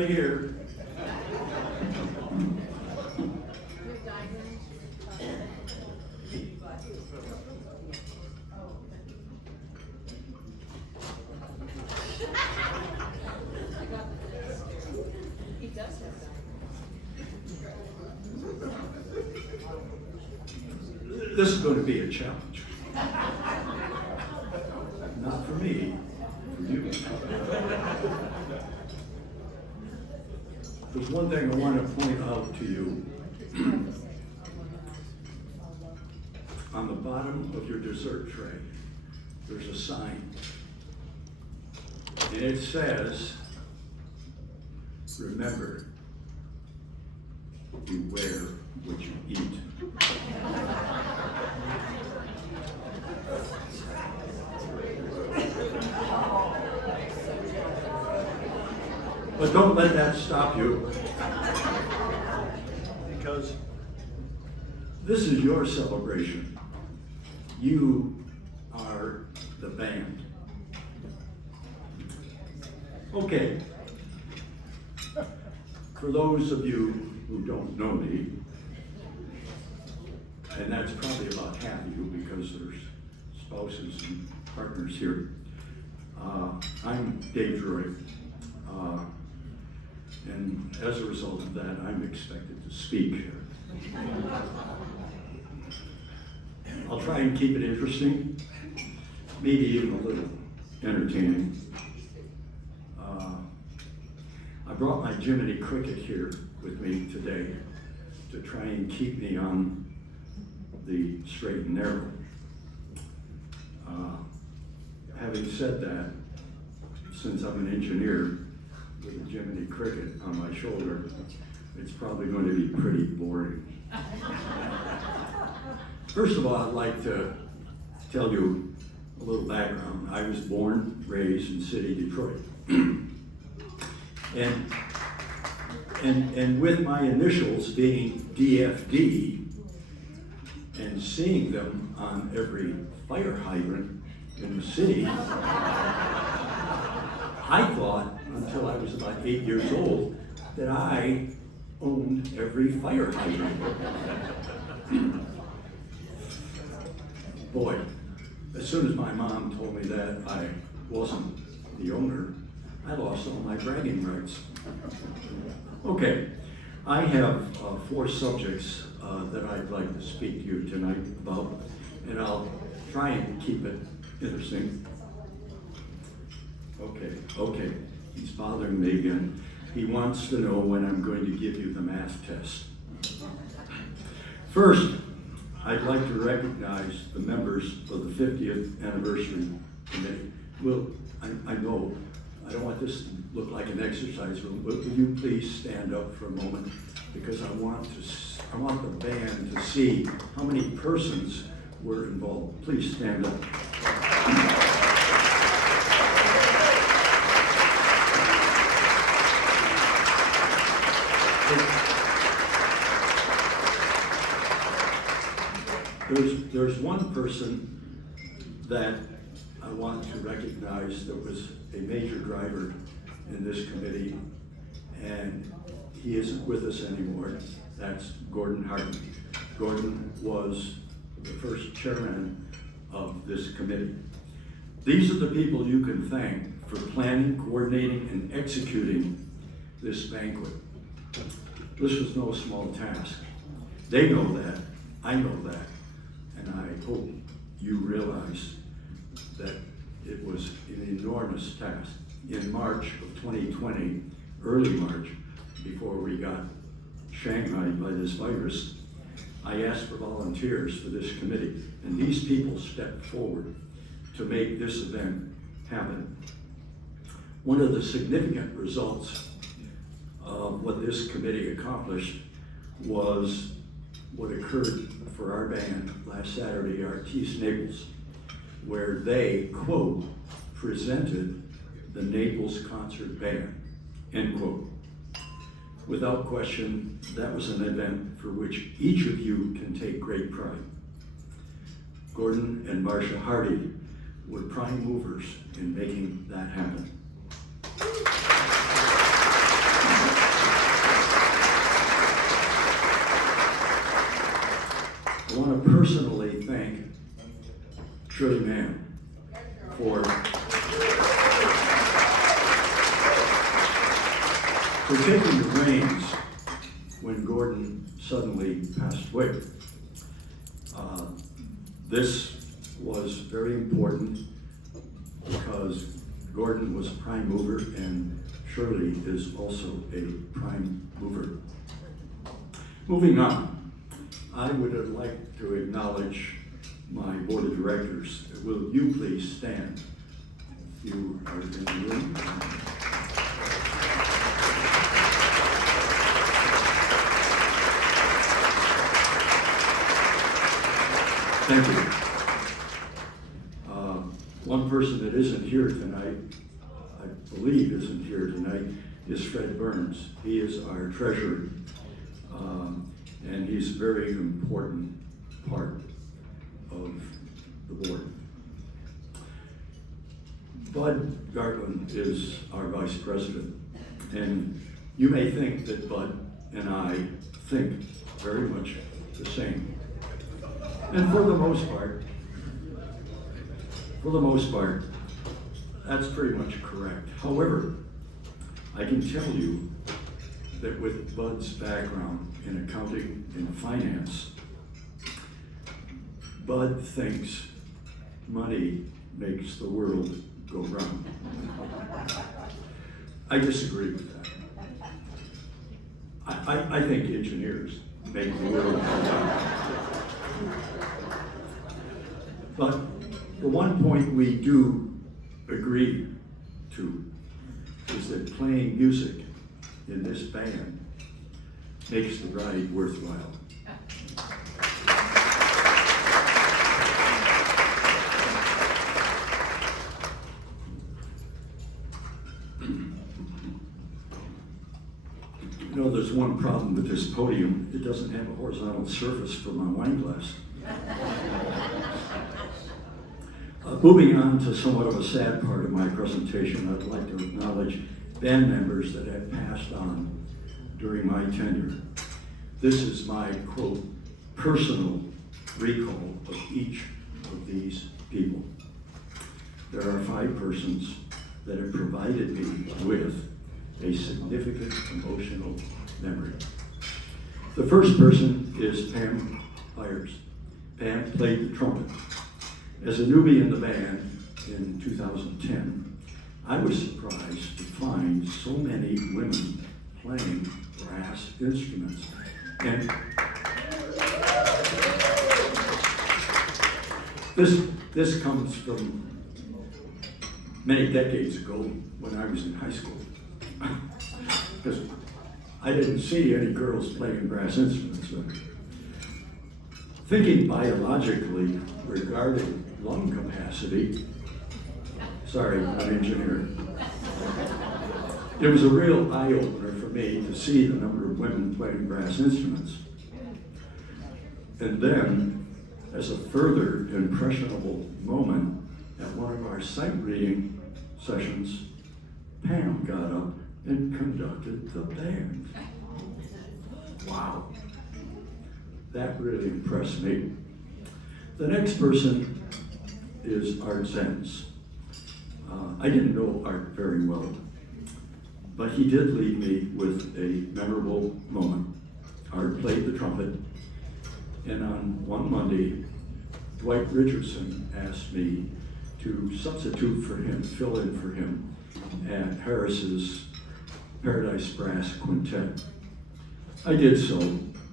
right here. This is going to be a challenge. Not for me, for you. There's one thing I want to point out to you. On the bottom of your dessert tray, there's a sign. And it says, remember, beware what you eat. But don't let that stop you, because this is your celebration. You are the band. Okay. For those of you who don't know me, and that's probably about half of you because there's spouses and partners here, I'm Dave Drury. And as a result of that, I'm expected to speak. I'll try and keep it interesting, maybe even a little entertaining. I brought my Jiminy Cricket here with me today to try and keep me on the straight and narrow. Having said that, since I'm an engineer with a Jiminy Cricket on my shoulder, it's probably going to be pretty boring. First of all, I'd like to tell you a little background. I was born, raised in city Detroit. And with my initials being DFD and seeing them on every fire hydrant in the city, I thought, until I was about 8 years old, that I owned every fire hydrant. Boy, as soon as my mom told me that I wasn't the owner, I lost all my bragging rights. Okay, I have 4 subjects that I'd like to speak to you tonight about, and I'll try and keep it interesting. Okay, he's bothering me again. He wants to know when I'm going to give you the math test. First, I'd like to recognize the members of the 50th Anniversary Committee. Well, I know, I don't want this to look like an exercise room, but will you please stand up for a moment? Because I want the band to see how many persons were involved. Please stand up. There's one person that I want to recognize that was a major driver in this committee, and he isn't with us anymore. That's Gordon Harden. Gordon was the first chairman of this committee. These are the people you can thank for planning, coordinating, and executing this banquet. This was no small task. They know that, I know that, and I hope you realize that it was an enormous task. In March of 2020, early March, before we got shanghaied by this virus, I asked for volunteers for this committee, and these people stepped forward to make this event happen. One of the significant results of what this committee accomplished was what occurred for our band last Saturday, Artiste Naples, where they, quote, presented the Naples concert band, end quote. Without question, that was an event for which each of you can take great pride. Gordon and Marcia Hardy were prime movers in making that happen. for taking the reins when Gordon suddenly passed away. This was very important because Gordon was a prime mover and Shirley is also a prime mover. Moving on, I would like to acknowledge my board of directors. Will you please stand if you are in the room? Thank you. One person that isn't here tonight, I believe isn't here tonight, is Fred Burns. He is our treasurer, and he's a very important part of the board. Bud Gartland is our vice president, and you may think that Bud and I think very much the same. And for the most part, that's pretty much correct. However, I can tell you that with Bud's background in accounting and finance, Bud thinks money makes the world go round. I disagree with that. I think engineers make the world go round. But the one point we do agree to is that playing music in this band makes the ride worthwhile. You know, there's one problem with this podium. It doesn't have a horizontal surface for my wine glass. Moving on to somewhat of a sad part of my presentation, I'd like to acknowledge band members that have passed on during my tenure. This is my, quote, personal recall of each of these people. There are 5 persons that have provided me with a significant emotional memory. The first person is Pam Byers. Pam played the trumpet. As a newbie in the band in 2010, I was surprised to find so many women playing brass instruments. And this comes from many decades ago when I was in high school. Because I didn't see any girls playing brass instruments. Thinking biologically regarding lung capacity, sorry, I'm an engineer. It was a real eye-opener for me to see the number of women playing brass instruments. And then, as a further impressionable moment, at one of our sight reading sessions, Pam got up and conducted the band. Wow. That really impressed me. The next person is Art Zenz. I didn't know Art very well, but he did leave me with a memorable moment. Art played the trumpet, and on one Monday, Dwight Richardson asked me to substitute for him, fill in for him at Harris's Paradise Brass Quintet. I did so,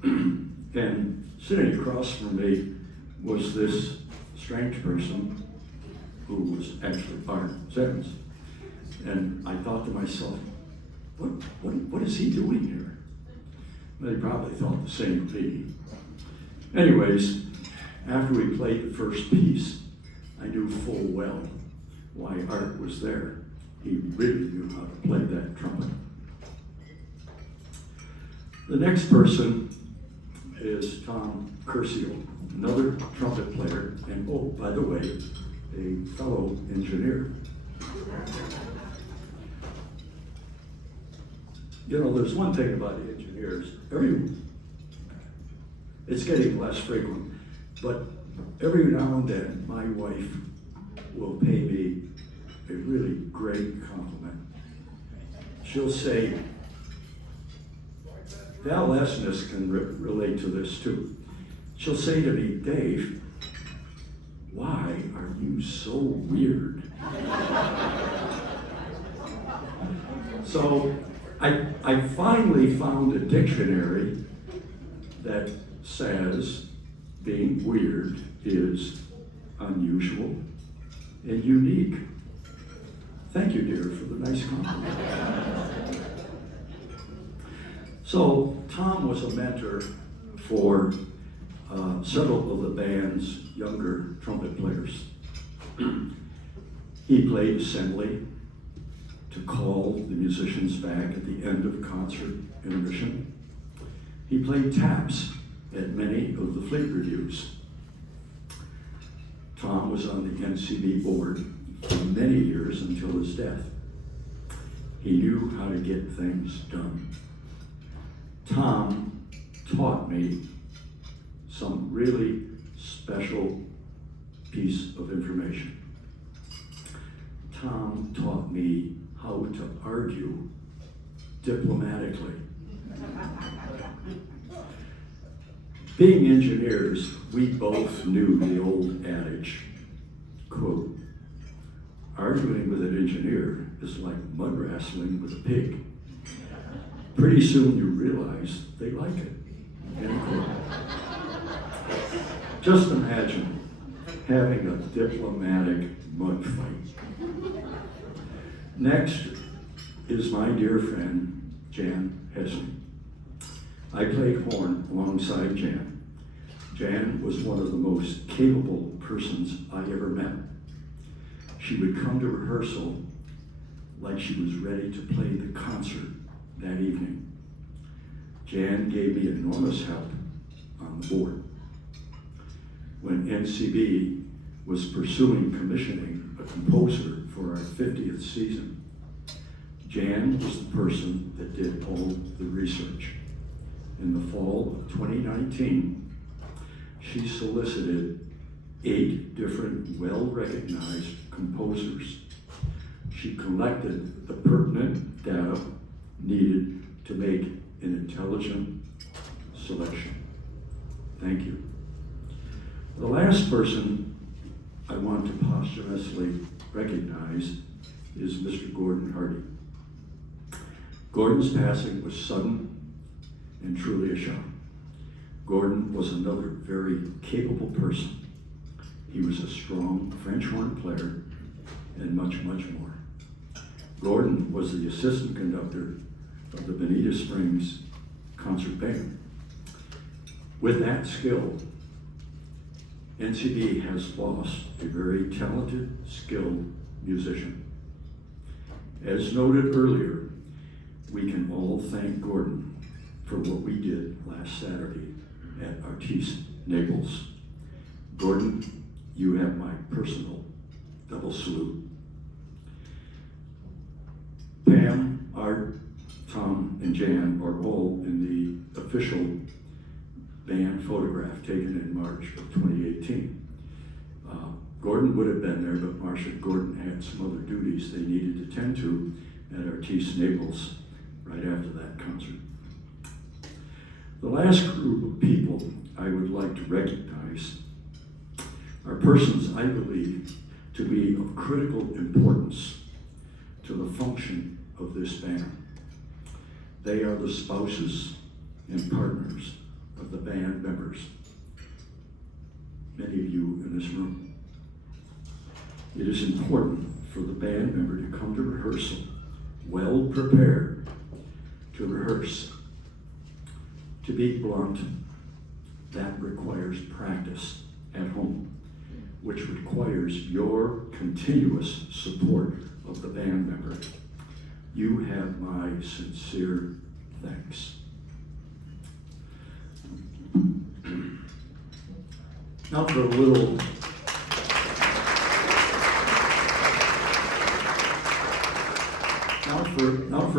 and sitting across from me was this strange person who was actually Art Zenz. And I thought to myself, what is he doing here? They probably thought the same of me. Anyways, after we played the first piece, I knew full well why Art was there. He really knew how to play that trumpet. The next person is Tom Curcio, another trumpet player, and oh, by the way, a fellow engineer. You know, there's one thing about engineers, it's getting less frequent, but every now and then my wife will pay me a really great compliment. She'll say, Val Esnes can relate to this too. She'll say to me, Dave, why are you so weird? So I finally found a dictionary that says being weird is unusual and unique. Thank you, dear, for the nice compliment. So Tom was a mentor for several of the band's younger trumpet players. He played assembly to call the musicians back at the end of concert intermission. He played taps at many of the Fleet reviews. Tom was on the NCB board for many years until his death. He knew how to get things done. Tom taught me some really special piece of information. Tom taught me how to argue diplomatically. Being engineers, we both knew the old adage, quote, arguing with an engineer is like mud wrestling with a pig. Pretty soon you realize they like it, end quote. Just imagine having a diplomatic mud fight. Next is my dear friend, Jan Hesse. I played horn alongside Jan. Jan was one of the most capable persons I ever met. She would come to rehearsal like she was ready to play the concert that evening. Jan gave me enormous help on the board. When NCB was pursuing commissioning a composer for our 50th season, Jan was the person that did all the research. In the fall of 2019, she solicited 8 different well-recognized composers. She collected the pertinent data needed to make an intelligent selection. Thank you. The last person I want to posthumously recognize is Mr. Gordon Hardy. Gordon's passing was sudden and truly a shock. Gordon was another very capable person. He was a strong French horn player and much, much more. Gordon was the assistant conductor of the Bonita Springs concert band. With that skill, NCB has lost a very talented, skilled musician. As noted earlier, we can all thank Gordon for what we did last Saturday at Artiste Naples. Gordon, you have my personal double salute. Pam, Art, Tom, and Jan are all in the official band photograph taken in March of 2018. Gordon would have been there, but Marcia and Gordon had some other duties they needed to tend to at Artiste Naples right after that concert. The last group of people I would like to recognize are persons I believe to be of critical importance to the function of this band. They are the spouses and partners of the band members, many of you in this room. It is important for the band member to come to rehearsal well prepared to rehearse. To be blunt, that requires practice at home, which requires your continuous support of the band member. You have my sincere thanks. Now for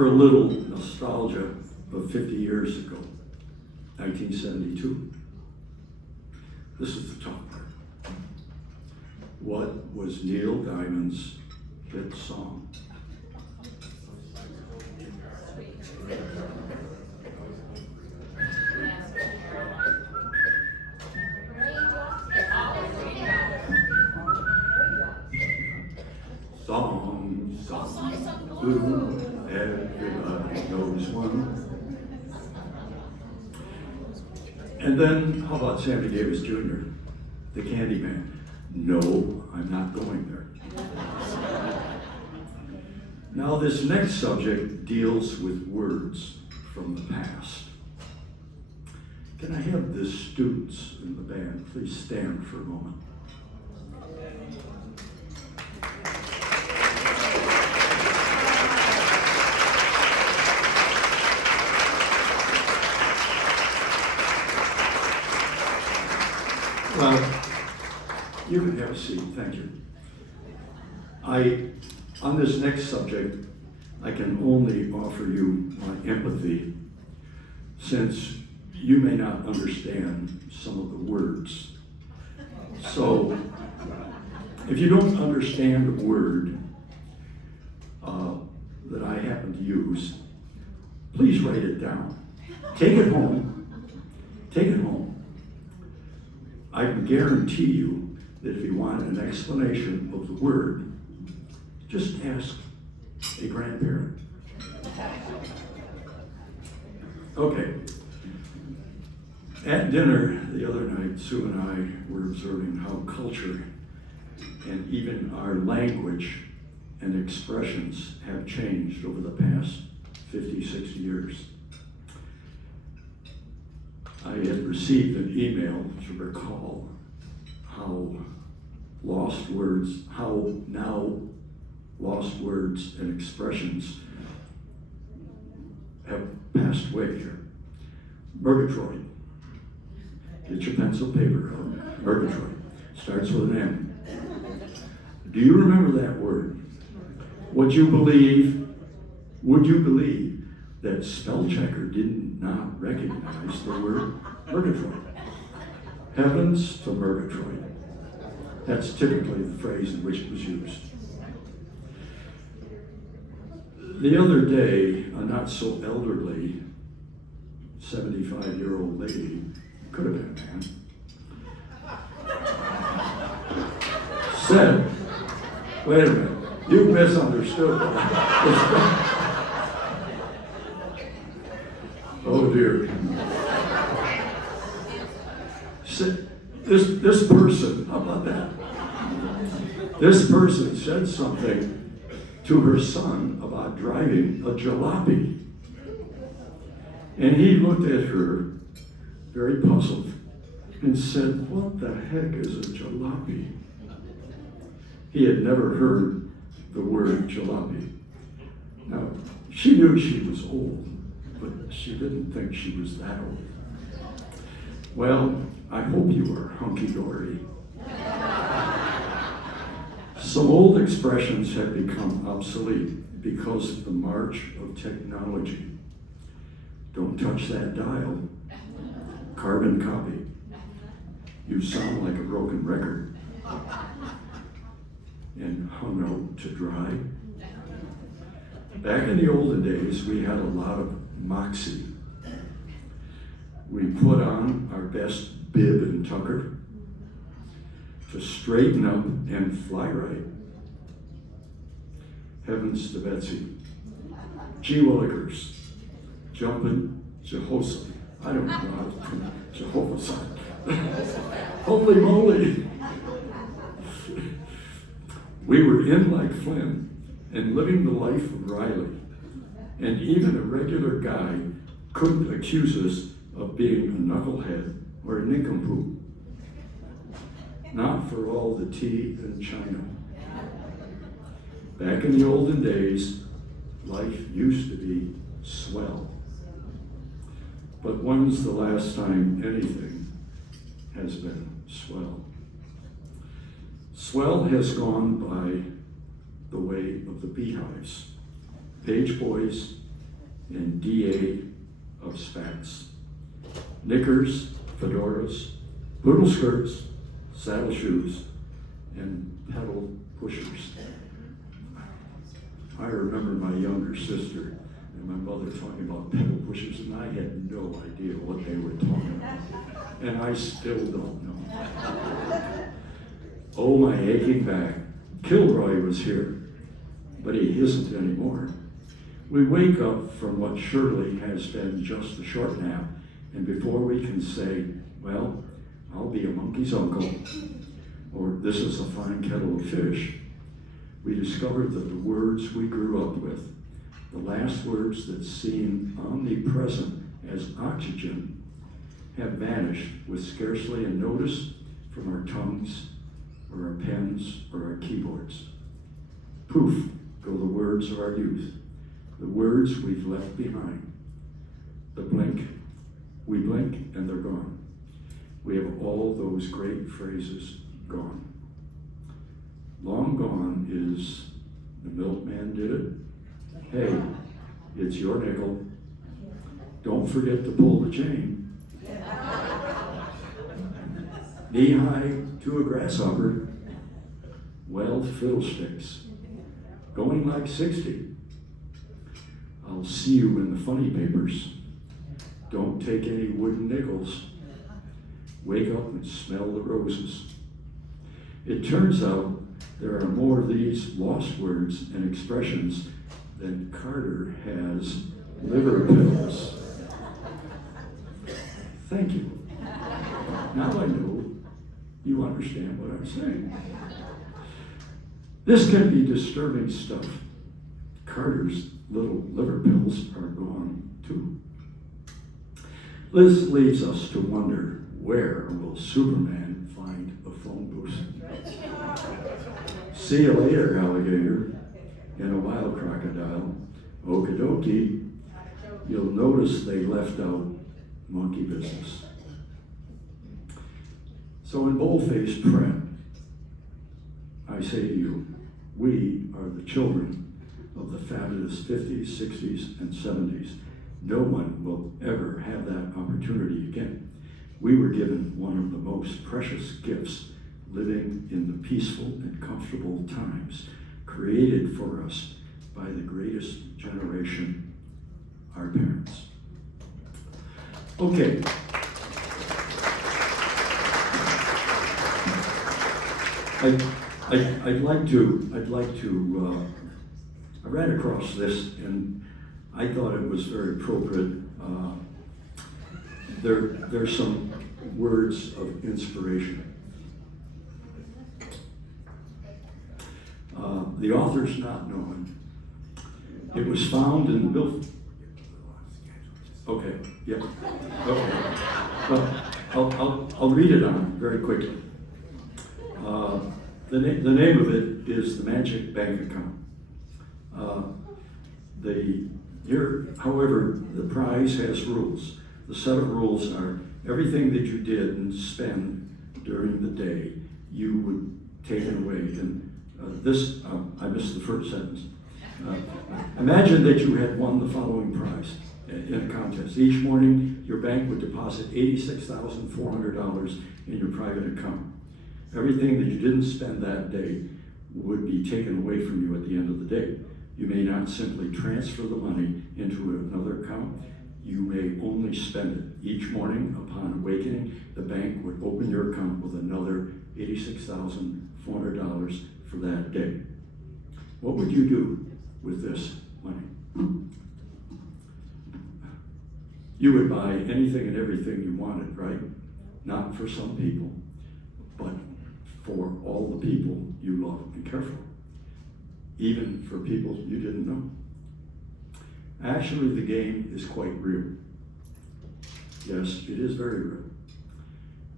a little nostalgia of 50 years ago, 1972. This is the top part. What was Neil Diamond's Benquet song. Song, ooh, everybody knows one. And then, how about Sammy Davis Jr., the Candyman? No, I'm not going there. Now, this next subject deals with words from the past. Can I have the students in the band please stand for a moment? Well, you can have a seat, thank you. On this next subject, I can only offer you my empathy, since you may not understand some of the words. So, if you don't understand a word that I happen to use, please write it down. Take it home. Take it home. I can guarantee you that if you want an explanation of the word, just ask a grandparent. Okay. At dinner the other night, Sue and I were observing how culture and even our language and expressions have changed over the past 50, 60 years. I had received an email to recall how now lost words and expressions have passed away here. Murgatroyd. Get your pencil paper out. Murgatroyd. Starts with an M. Do you remember that word? Would you believe that spell checker did not recognize the word Murgatroyd? Heavens to Murgatroyd. That's typically the phrase in which it was used. The other day, a not so elderly 75-year-old lady, could have been a man, said, wait a minute, you misunderstood. Oh dear. This person, how about that? This person said something to her son about driving a jalopy. And he looked at her very puzzled and said, what the heck is a jalopy? He had never heard the word jalopy. Now, she knew she was old, but she didn't think she was that old. Well, I hope you are hunky-dory. Some old expressions have become obsolete because of the march of technology. Don't touch that dial. Carbon copy. You sound like a broken record. And hung out to dry. Back in the olden days, we had a lot of moxie. We put on our best bib and tucker to straighten up and fly right. Heavens to Betsy. Gee Willikers. Jumping Jehoshaphat. I don't know how to Jehoshaphat. Holy moly. We were in like Flynn and living the life of Riley. And even a regular guy couldn't accuse us of being a knucklehead or a nincompoop. Not for all the tea and china. Back in the olden days, life used to be swell. But when's the last time anything has been swell? Swell has gone by the way of the beehives, page boys, and DA of spats. Knickers, fedoras, poodle skirts, saddle shoes, and pedal pushers. I remember my younger sister and my mother talking about pedal pushers, and I had no idea what they were talking about. And I still don't know. Oh, my aching back. Kilroy was here, but he isn't anymore. We wake up from what surely has been just a short nap, and before we can say, well, I'll be a monkey's uncle, or this is a fine kettle of fish, we discover that the words we grew up with, the last words that seem omnipresent as oxygen, have vanished with scarcely a notice from our tongues, or our pens, or our keyboards. Poof go the words of our youth, the words we've left behind. The blink, we blink and they're gone. We have all those great phrases gone. Long gone is, the milkman did it. Hey, it's your nickel. Don't forget to pull the chain. Knee high to a grasshopper. Well, fiddlesticks. Going like 60. I'll see you in the funny papers. Don't take any wooden nickels. Wake up and smell the roses. It turns out there are more of these lost words and expressions than Carter has liver pills. Thank you. Now I know you understand what I'm saying. This can be disturbing stuff. Carter's little liver pills are gone too. This leaves us to wonder, where will Superman find a phone booth? See you later, alligator, and a wild crocodile. Okie dokie. You'll notice they left out monkey business. So in bold-faced print, I say to you, we are the children of the fabulous 50s, 60s, and 70s. No one will ever have that opportunity again. We were given one of the most precious gifts, living in the peaceful and comfortable times created for us by the greatest generation, our parents. Okay. I'd like to. I ran across this and I thought it was very appropriate. There's some words of inspiration. The author's not known. It was found in the bill. Okay, yeah, okay. Well, I'll read it on very quickly. The name of it is the Magic Bank Account. However, the prize has rules. The set of rules are everything that you did and spend during the day, you would take it away. And I missed the first sentence. Imagine that you had won the following prize in a contest. Each morning, your bank would deposit $86,400 in your private account. Everything that you didn't spend that day would be taken away from you at the end of the day. You may not simply transfer the money into another account. You may only spend it. Each morning upon awakening, the bank would open your account with another $86,400 for that day. What would you do with this money? You would buy anything and everything you wanted, right? Not for some people, but for all the people you love and care for. Even for people you didn't know. Actually, the game is quite real. Yes, it is very real.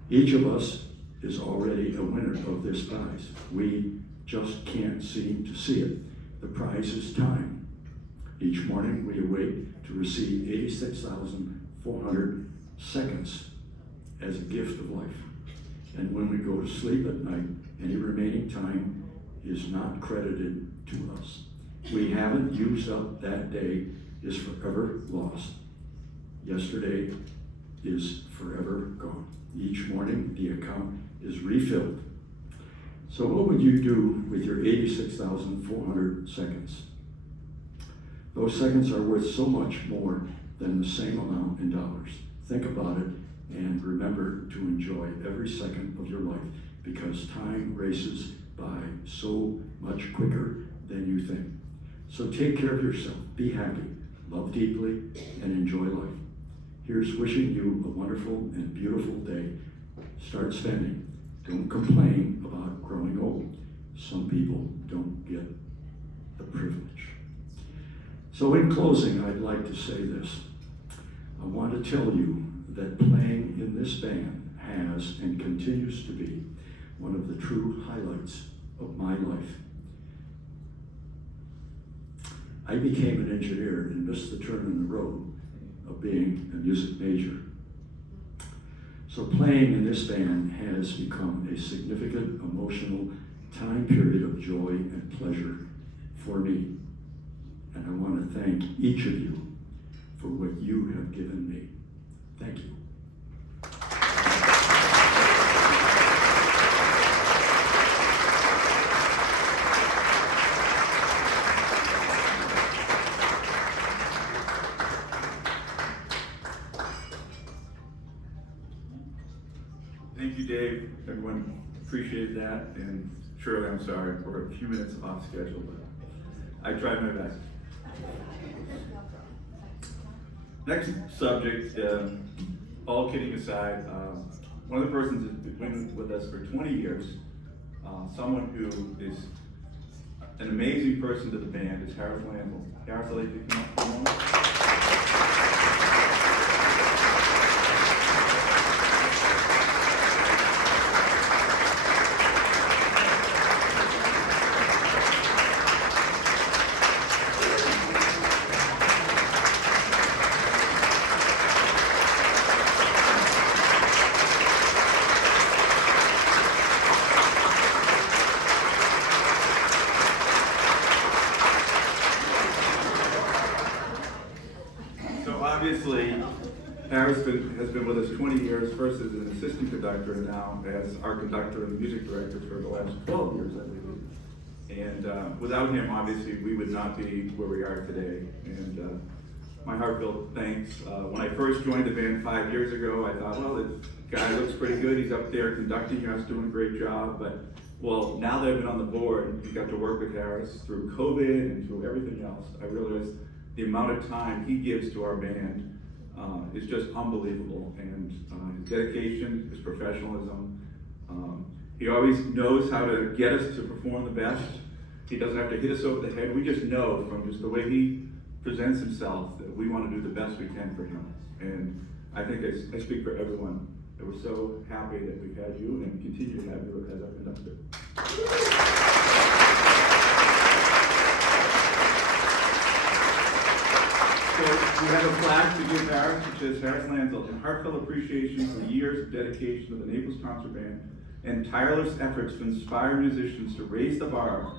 Each of us is already a winner of this prize. We just can't seem to see it. The prize is time. Each morning we awake to receive 86,400 seconds as a gift of life. And when we go to sleep at night, any remaining time is not credited to us. We haven't used up that day is forever lost. Yesterday is forever gone. Each morning the account is refilled. So what would you do with your 86,400 seconds? Those seconds are worth so much more than the same amount in dollars. Think about it and remember to enjoy every second of your life, because time races by so much quicker than you think. So take care of yourself, be happy, love deeply, and enjoy life. Here's wishing you a wonderful and beautiful day. Start spending. Don't complain about growing old. Some people don't get the privilege. So in closing, I'd like to say this. I want to tell you that playing in this band has and continues to be one of the true highlights of my life. I became an engineer and missed the turn in the road of being a music major. So playing in this band has become a significant emotional time period of joy and pleasure for me. And I want to thank each of you for what you have given me. Thank you. Thank you, Dave. Everyone appreciated that, and Shirley, I'm sorry, we're a few minutes off schedule, but I tried my best. Next subject, all kidding aside, one of the persons that's been with us for 20 years, someone who is an amazing person to the band, is Harris Landell. Harris, I'd like you to come up for a moment. Obviously, Harris has been with us 20 years, first as an assistant conductor and now as our conductor and music director for the last 12 years, I believe. And without him, obviously, we would not be where we are today. And my heartfelt thanks. When I first joined the band 5 years ago, I thought, well, the guy looks pretty good. He's up there conducting us, doing a great job. But, well, now that I've been on the board and got to work with Harris through COVID and through everything else, I realized the amount of time he gives to our band is just unbelievable, and his dedication, his professionalism. He always knows how to get us to perform the best. He doesn't have to hit us over the head. We just know from just the way he presents himself that we want to do the best we can for him. And I think I speak for everyone that we're so happy that we've had you and continue to have you as our conductor. So we have a plaque to give Harris, which says Harris Landell, in heartfelt appreciation for the years of dedication of the Naples Concert Band and tireless efforts to inspire musicians to raise the bar,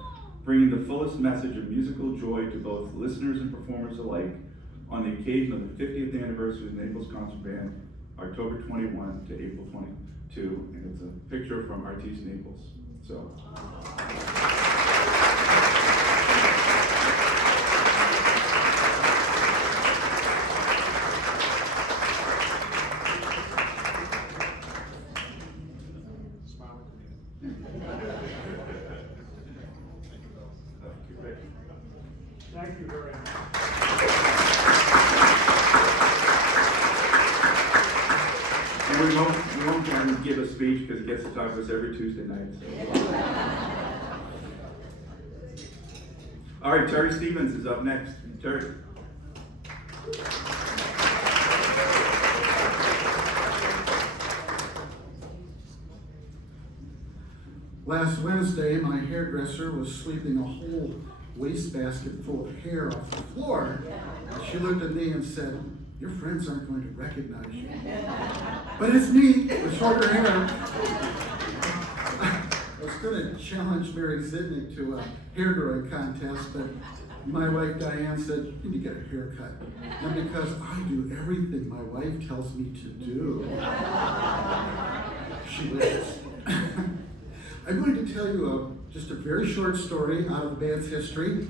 bringing the fullest message of musical joy to both listeners and performers alike on the occasion of the 50th anniversary of the Naples Concert Band, October 21 to April 22, and it's a picture from Artiste Naples. So. Thank you very much. And we won't give a speech because he gets to talk to us every Tuesday night. So. All right, Terry Stevens is up next. Terry. Last Wednesday, my hairdresser was sweeping a whole wastebasket full of hair off the floor. She looked at me and said, "Your friends aren't going to recognize you." But it's me with shorter hair. I was going to challenge Mary Zidnick to a hair growing contest, but my wife Diane said, "You need to get a haircut." And because I do everything my wife tells me to do, she wishes. I'm going to tell you just a very short story out of the band's history.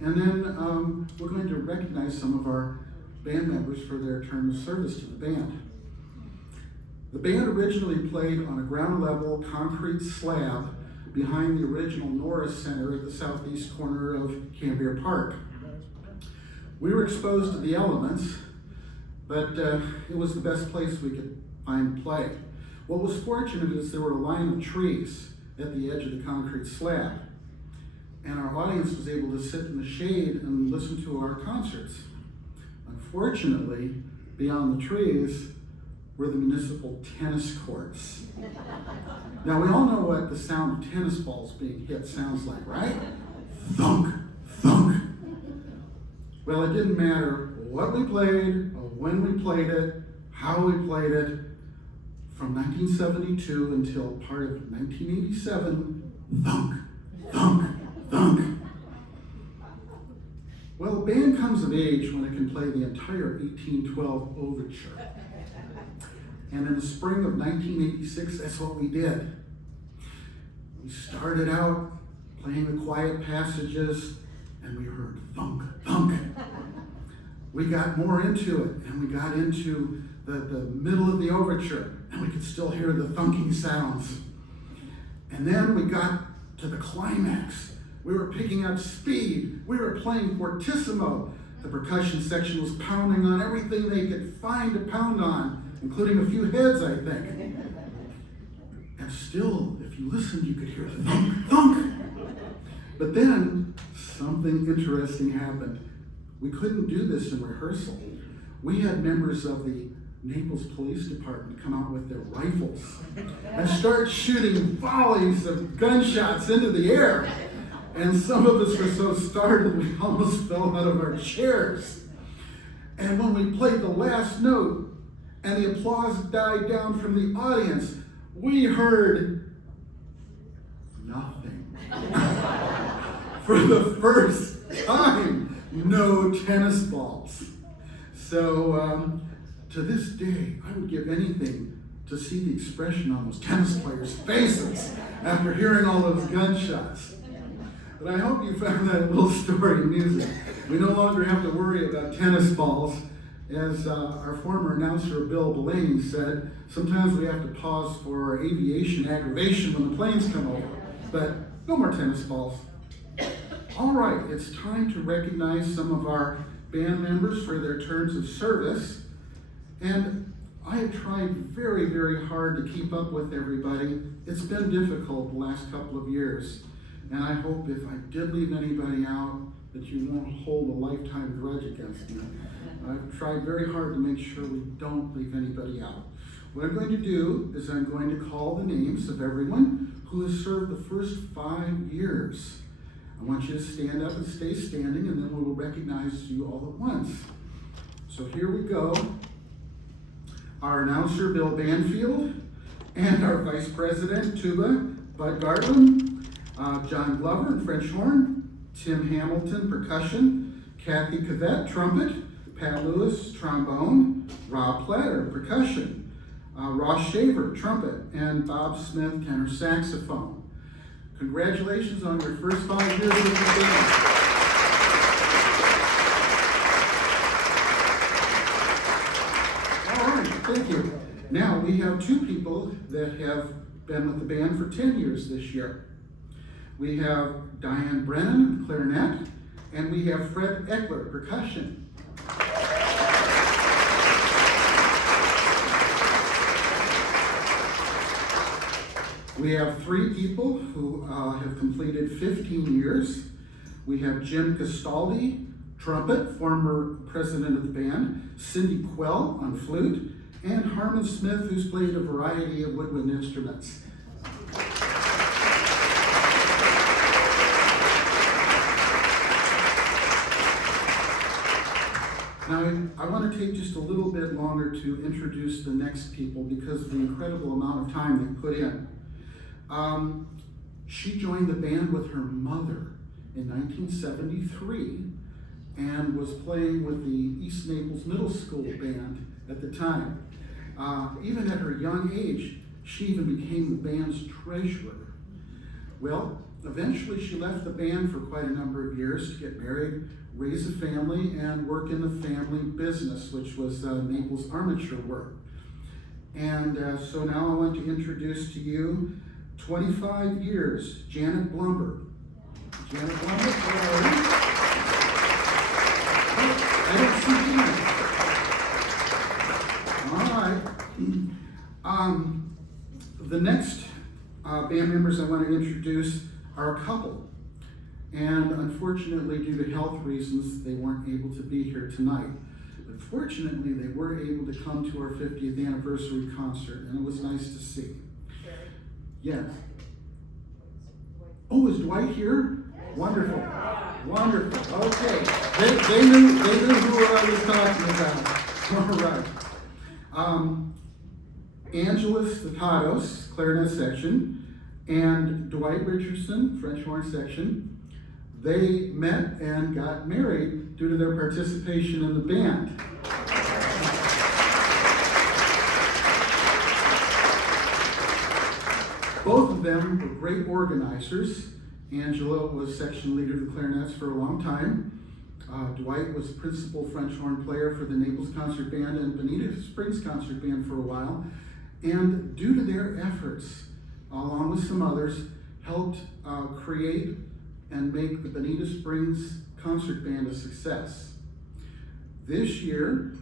And then we're going to recognize some of our band members for their term of service to the band. The band originally played on a ground level concrete slab behind the original Norris Center at the southeast corner of Cambier Park. We were exposed to the elements, but it was the best place we could find to play. What was fortunate is there were a line of trees at the edge of the concrete slab, and our audience was able to sit in the shade and listen to our concerts. Unfortunately, beyond the trees were the municipal tennis courts. Now, we all know what the sound of tennis balls being hit sounds like, right? Thunk, thunk. Well, it didn't matter what we played, or when we played it, how we played it. From 1972 until part of 1987, thunk, thunk, thunk. Well, a band comes of age when it can play the entire 1812 overture. And in the spring of 1986, that's what we did. We started out playing the quiet passages, and we heard thunk, thunk. We got more into it, and we got into the middle of the overture, and we could still hear the thunking sounds. And then we got to the climax. We were picking up speed. We were playing fortissimo. The percussion section was pounding on everything they could find to pound on, including a few heads, I think. And still, if you listened, you could hear the thunk, thunk. But then, something interesting happened. We couldn't do this in rehearsal. We had members of the Naples Police Department come out with their rifles and start shooting volleys of gunshots into the air. And some of us were so startled we almost fell out of our chairs. And when we played the last note and the applause died down from the audience, we heard nothing. For the first time, no tennis balls. So to this day, I would give anything to see the expression on those tennis players' faces after hearing all those gunshots. But I hope you found that little story amusing. We no longer have to worry about tennis balls. As our former announcer, Bill Bellini, said, sometimes we have to pause for aviation aggravation when the planes come over. But no more tennis balls. All right, it's time to recognize some of our band members for their terms of service. And I have tried very, very hard to keep up with everybody. It's been difficult the last couple of years. And I hope if I did leave anybody out, that you won't hold a lifetime grudge against me. I've tried very hard to make sure we don't leave anybody out. What I'm going to do is I'm going to call the names of everyone who has served the first 5 years. I want you to stand up and stay standing, and then we will recognize you all at once. So here we go. Our announcer, Bill Banfield, and our vice president, tuba, Bud Gartland, John Glover and French horn, Tim Hamilton, percussion, Kathy Cavett, trumpet, Pat Lewis, trombone, Rob Platter, percussion, Ross Shaver, trumpet, and Bob Smith, tenor saxophone. Congratulations on your first 5 years with the band. All right, thank you. Now, we have 2 people that have been with the band for 10 years this year. We have Diane Brennan, clarinet, and we have Fred Eckler, percussion. We have 3 people who have completed 15 years. We have Jim Castaldi, trumpet, former president of the band, Cindy Quell on flute, and Harmon Smith, who's played a variety of woodwind instruments. Now, I want to take just a little bit longer to introduce the next people because of the incredible amount of time they put in. She joined the band with her mother in 1973 and was playing with the East Naples Middle School band at the time. Even at her young age, she even became the band's treasurer. Well, Eventually, she left the band for quite a number of years to get married, raise a family, and work in the family business, which was Naples armature work. And so now I want to introduce to you 25 years, Janet Blumber. Janet Blumber, where are you? Oh, I don't see Janet. All right. The next band members I want to introduce are a couple. And unfortunately, due to health reasons, they weren't able to be here tonight. But fortunately, they were able to come to our 50th anniversary concert, and it was nice to see. Yes. Oh, is Dwight here? Wonderful. Wonderful. Okay. They knew who I was talking about. All right. Angela Statatos, clarinet section, and Dwight Richardson, French horn section. They met and got married due to their participation in the band. Both of them were great organizers. Angela was section leader of the clarinets for a long time. Dwight was principal French horn player for the Naples Concert Band and Bonita Springs Concert Band for a while. And due to their efforts, along with some others, helped create and make the Bonita Springs Concert Band a success. This year,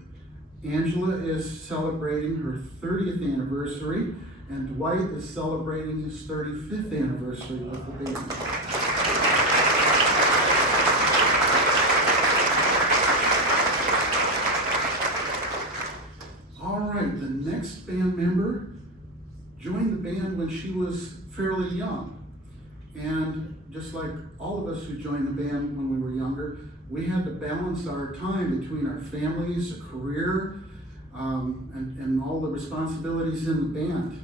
Angela is celebrating her 30th anniversary, and Dwight is celebrating his 35th anniversary with the band. All right, the next band member joined the band when she was fairly young. And just like all of us who joined the band when we were younger, we had to balance our time between our families, a career, and all the responsibilities in the band.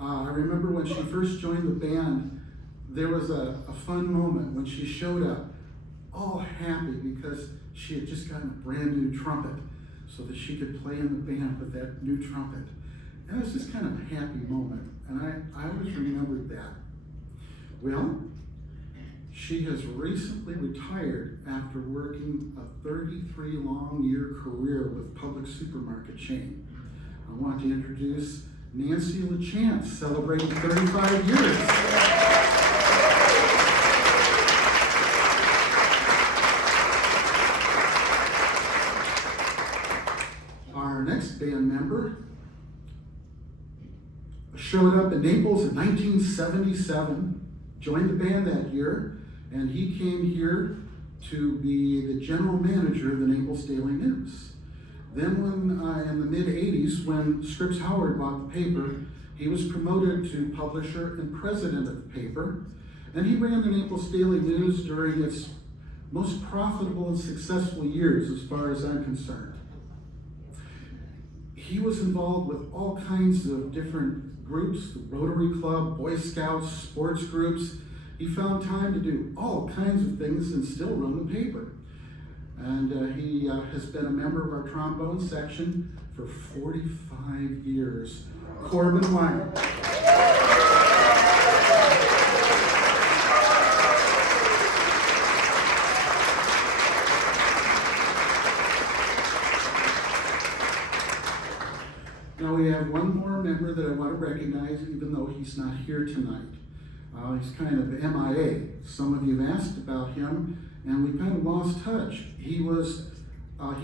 I remember when she first joined the band, there was a fun moment when she showed up, all happy because she had just gotten a brand new trumpet so that she could play in the band with that new trumpet. And it was just kind of a happy moment, and I always remembered that. Well, she has recently retired after working a 33-long-year career with public supermarket chain. I want to introduce Nancy LaChance, celebrating 35 years. Our next band member showed up in Naples in 1977, joined the band that year, and he came here to be the general manager of the Naples Daily News. Then when, in the mid-'80s, when Scripps Howard bought the paper, he was promoted to publisher and president of the paper, and he ran the Naples Daily News during its most profitable and successful years, as far as I'm concerned. He was involved with all kinds of different groups, the Rotary Club, Boy Scouts, sports groups. He found time to do all kinds of things and still run the paper. And he has been a member of our trombone section for 45 years. Corbin Weiner. Now we have one more member that I want to recognize, even though he's not here tonight. He's kind of MIA. Some of you have asked about him, and we kind of lost touch. He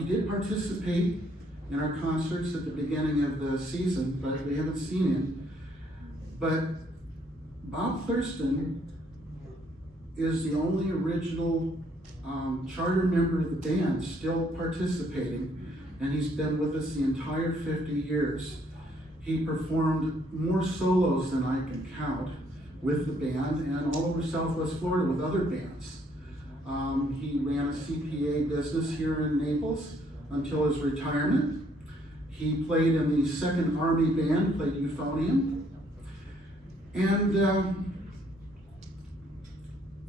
did participate in our concerts at the beginning of the season, but we haven't seen him. But Bob Thurston is the only original charter member of the band still participating, and he's been with us the entire 50 years. He performed more solos than I can count with the band and all over Southwest Florida with other bands. He ran a CPA business here in Naples until his retirement. He played in the 2nd Army Band, played euphonium. And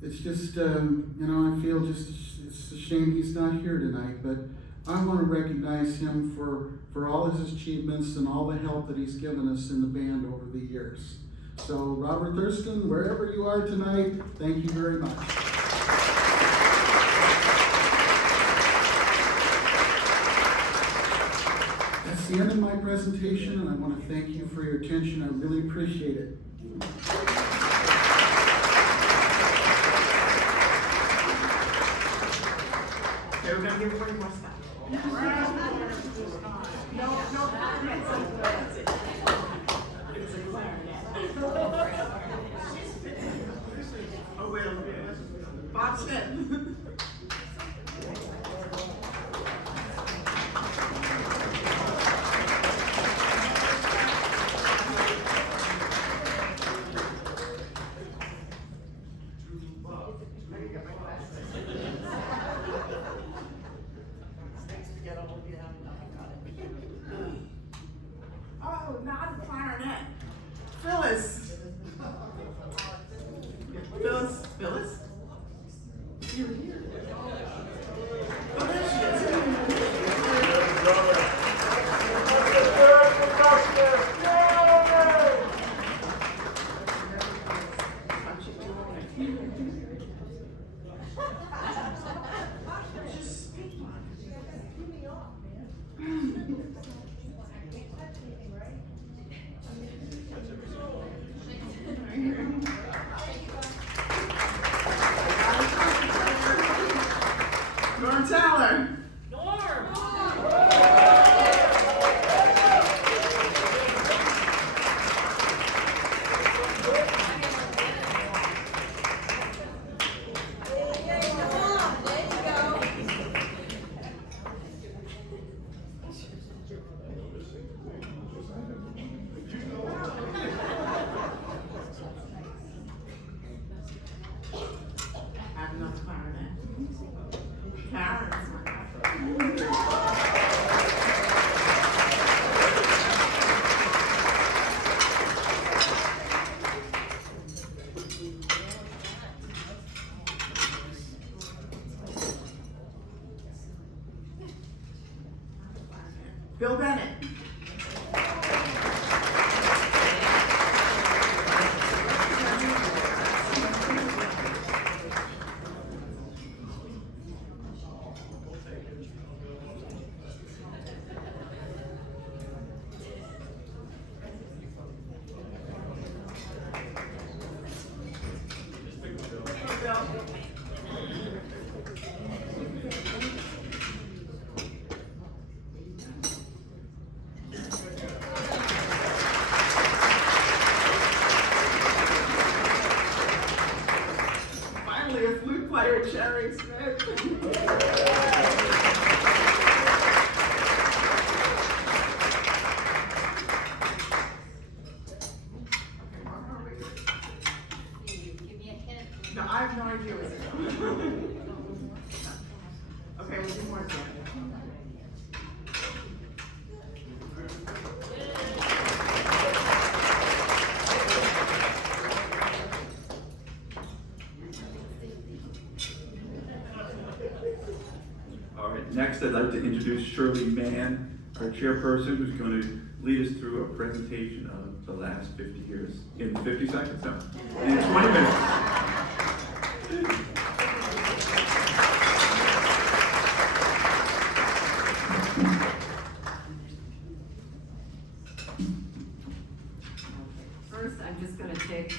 it's just, I feel just, it's a shame he's not here tonight, but I want to recognize him for all his achievements and all the help that he's given us in the band over the years. So Robert Thurston, wherever you are tonight, thank you very much. That's the end of my presentation, and I want to thank you for your attention. I really appreciate it. Okay, we're gonna give everybody more stuff. Oh, wait, Bob Smith. Oh, not the clarinet. Phyllis. Phyllis? You're here. Oh, there she Norm Tyler. I have another clarinet. Bill Bennett. Finally, a flute player, Cherry Smith. Give me a hint. No, I have no idea what's Okay, we'll do more jam. All right, next I'd like to introduce Shirley Mann, our chairperson, who's going to lead us through a presentation of the last 50 years in 50 seconds now, in 20 minutes. First, I'm just going to take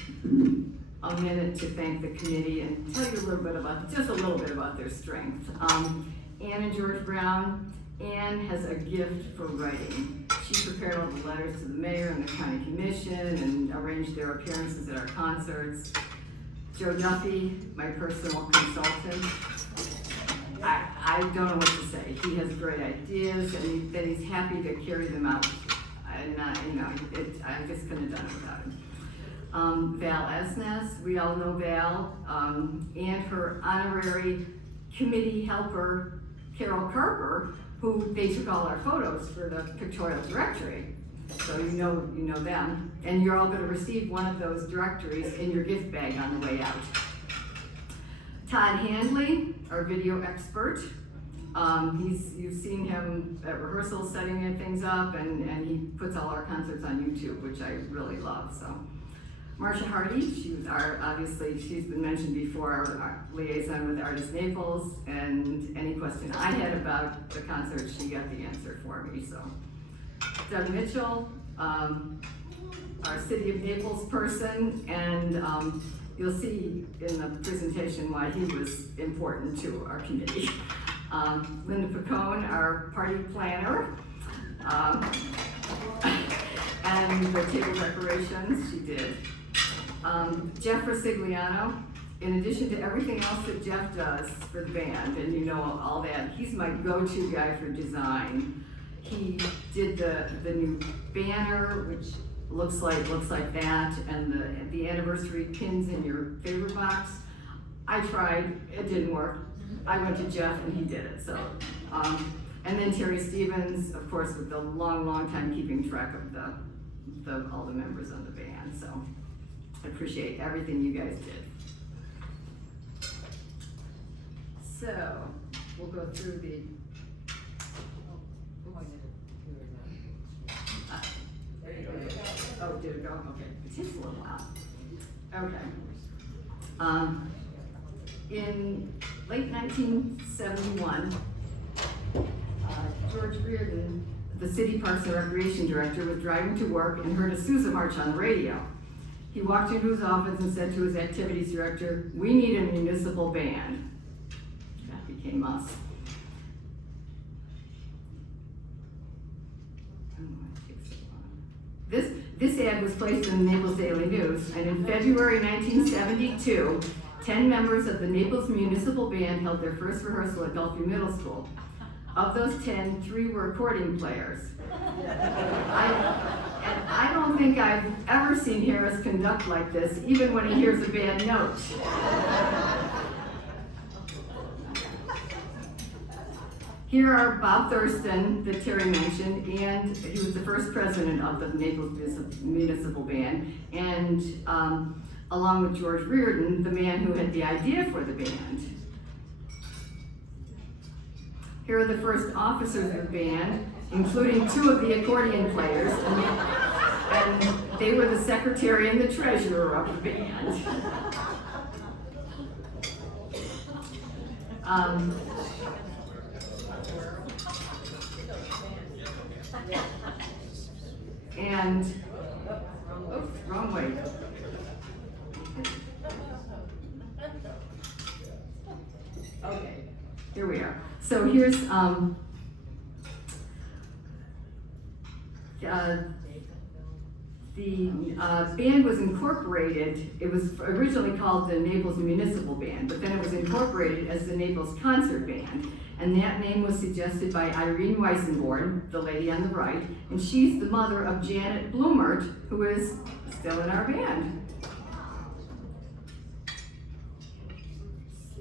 a minute to thank the committee and tell you a little bit about, just a little bit about their strength. Ann and George Brown. Ann has a gift for writing. She prepared all the letters to the mayor and the county commission and arranged their appearances at our concerts. Joe Duffy, my personal consultant. I don't know what to say. He has great ideas and that he's happy to carry them out. And I just couldn't have done it without him. Val Esnes, we all know Val, and her honorary committee helper, Carol Carper, who they took all our photos for the pictorial directory. So you know them, and you're all gonna receive one of those directories in your gift bag on the way out. Todd Handley, our video expert. You've seen him at rehearsals setting things up, and he puts all our concerts on YouTube, which I really love, so. Marcia Hardy, she was obviously, she's been mentioned before, our liaison with Artist Naples, and any question I had about the concert, she got the answer for me, so. Doug Mitchell, our City of Naples person, and you'll see in the presentation why he was important to our committee. Linda Picone, our party planner, and the table decorations, she did. Jeff Rosigliano, in addition to everything else that Jeff does for the band, and you know all that, he's my go-to guy for design. He did the new banner, which looks like that, and the anniversary pins in your favor box. I tried, it didn't work. I went to Jeff and he did it, so. And then Terry Stevens, of course, with the long time keeping track of all the members of the band, so. I appreciate everything you guys did. So, we'll go through the. Oh, did it go? Okay, it takes a little while. Okay. In late 1971, George Reardon, the city parks and recreation director, was driving to work and heard a Sousa march on the radio. He walked into his office and said to his activities director, "We need a municipal band." That became us. This ad was placed in the Naples Daily News, and in February 1972, 10 members of the Naples Municipal Band held their first rehearsal at Gulfview Middle School. Of those 10, 3 were accordion players. I don't think I've ever seen Harris conduct like this, even when he hears a bad note. Here are Bob Thurston, that Terry mentioned, and he was the first president of the Naples Municipal Band, and along with George Reardon, the man who had the idea for the band. Here are the first officers of the band, including 2 of the accordion players, and they were the secretary and the treasurer of the band. Oops, wrong way. Okay, here we are. So here's, the band was incorporated. It was originally called the Naples Municipal Band, but then it was incorporated as the Naples Concert Band. And that name was suggested by Irene Weissenborn, the lady on the right, and she's the mother of Janet Bloomert, who is still in our band.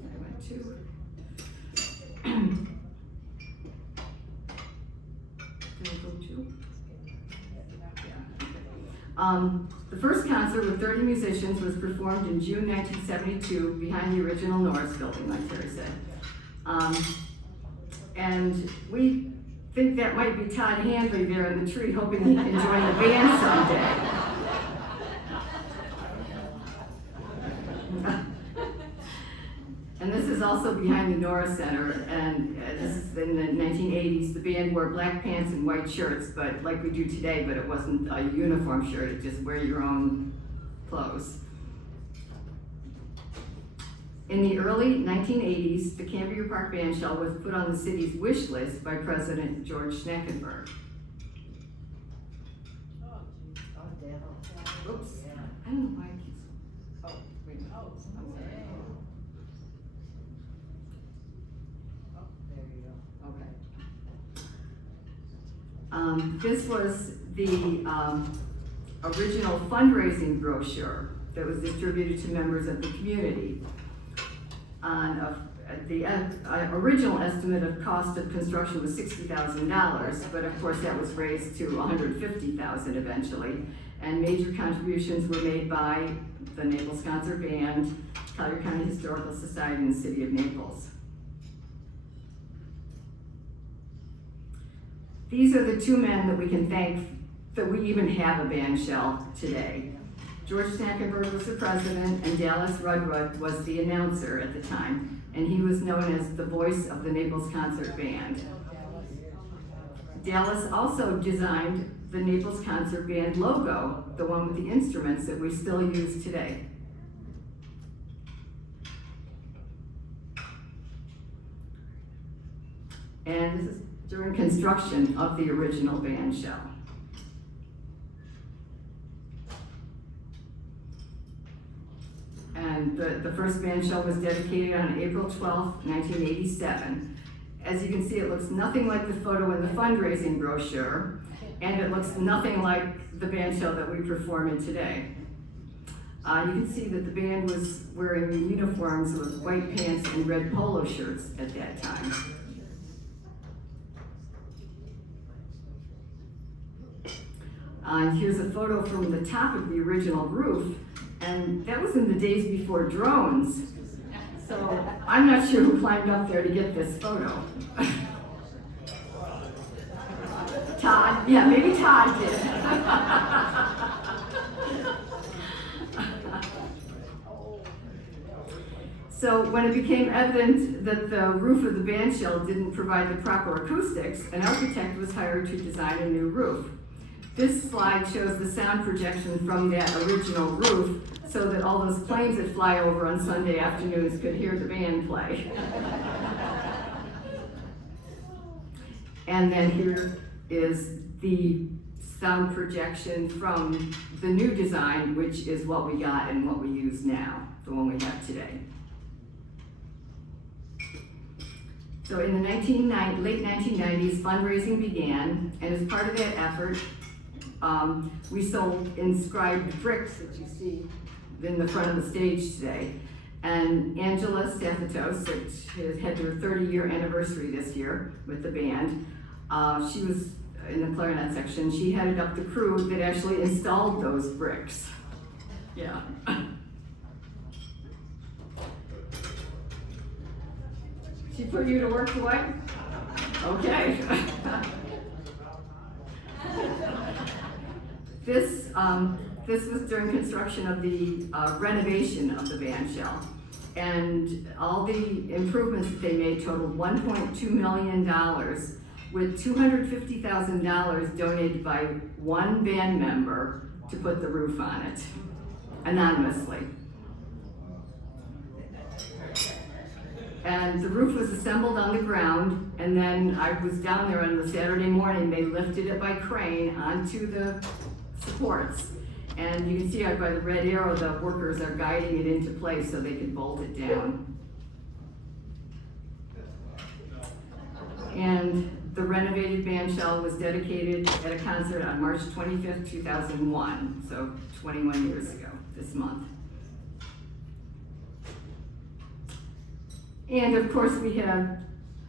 I went to. Did I go to? Yeah. The first concert with 30 musicians was performed in June 1972 behind the original Norris building, like Terry said. And we think that might be Todd Handley there in the tree, hoping he can join the band someday. And this is also behind the Norris Center, and this is in the 1980s. The band wore black pants and white shirts, but like we do today, but it wasn't a uniform shirt, it just wear your own clothes. In the early 1980s, the Cambier Park Band Shell was put on the city's wish list by President George Schneckenberg. Oops, I don't know why it keeps, oh, wait, I'm sorry. There you go. Okay. This was the original fundraising brochure that was distributed to members of the community. The original estimate of cost of construction was $60,000, but of course that was raised to $150,000 eventually. And major contributions were made by the Naples Concert Band, Collier County Historical Society, and the City of Naples. These are the 2 men that we can thank that we even have a band shell today. George Snackenberg was the president, and Dallas Rudrud was the announcer at the time, and he was known as the voice of the Naples Concert Band. Dallas also designed the Naples Concert Band logo, the one with the instruments that we still use today. And this is during construction of the original band shell. And the first band shell was dedicated on April 12th, 1987. As you can see, it looks nothing like the photo in the fundraising brochure, and it looks nothing like the band shell that we perform in today. You can see that the band was wearing uniforms with white pants and red polo shirts at that time. Here's a photo from the top of the original roof, and that was in the days before drones. So I'm not sure who climbed up there to get this photo. Todd? Yeah, maybe Todd did. So when it became evident that the roof of the band shell didn't provide the proper acoustics, an architect was hired to design a new roof. This slide shows the sound projection from that original roof so that all those planes that fly over on Sunday afternoons could hear the band play. And then here is the sound projection from the new design, which is what we got and what we use now, the one we have today. So in the late 1990s, fundraising began, and as part of that effort, we sold inscribed bricks that you see in the front of the stage today. And Angela Staphatos, which has had their 30-year anniversary this year with the band, she was in the clarinet section. She headed up the crew that actually installed those bricks. Yeah. She put you to work, Dwight? Okay. This was during construction of the renovation of the band shell. And all the improvements that they made totaled $1.2 million, with $250,000 donated by one band member to put the roof on it, anonymously. And the roof was assembled on the ground, and then I was down there on the Saturday morning. They lifted it by crane onto the supports. And you can see by the red arrow, the workers are guiding it into place so they can bolt it down. And the renovated band shell was dedicated at a concert on March 25th, 2001, so 21 years ago this month. And of course, we have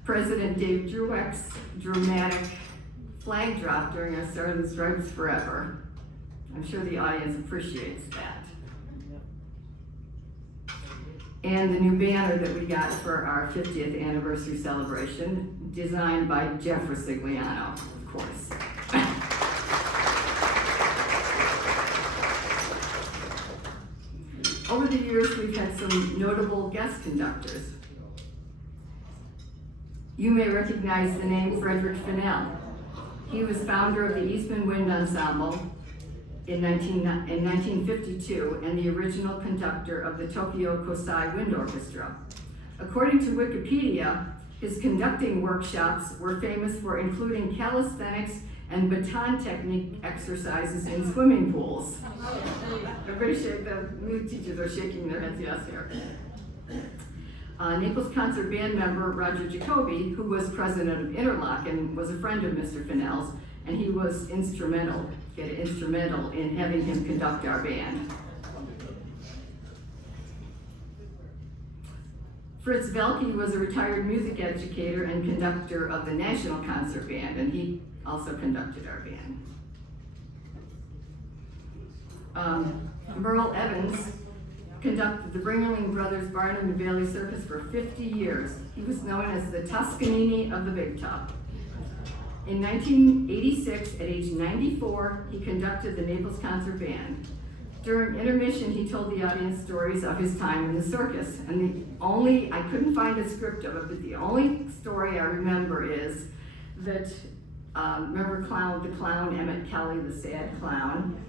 President Dave Drueck's dramatic flag drop during our Stars and Stripes Forever. I'm sure the audience appreciates that. And the new banner that we got for our 50th anniversary celebration, designed by Jeff Rosigliano, of course. Over the years, we've had some notable guest conductors. You may recognize the name Frederick Fennell. He was founder of the Eastman Wind Ensemble in 1952 and the original conductor of the Tokyo Kosai Wind Orchestra. According to Wikipedia, his conducting workshops were famous for including calisthenics and baton technique exercises in swimming pools. Everybody shake, the music teachers are shaking their heads yes here. Naples Concert Band member Roger Jacoby, who was president of Interlochen, was a friend of Mr. Fennell's, and he was instrumental in having him conduct our band. Fritz Velke was a retired music educator and conductor of the National Concert Band, and he also conducted our band. Merle Evans conducted the Bringerling Brothers Barnum and Bailey Circus for 50 years. He was known as the Toscanini of the Big Top. In 1986, at age 94, he conducted the Naples Concert Band. During intermission, he told the audience stories of his time in the circus. And I couldn't find a script of it, but the only story I remember is that, remember the clown Emmett Kelly, the sad clown?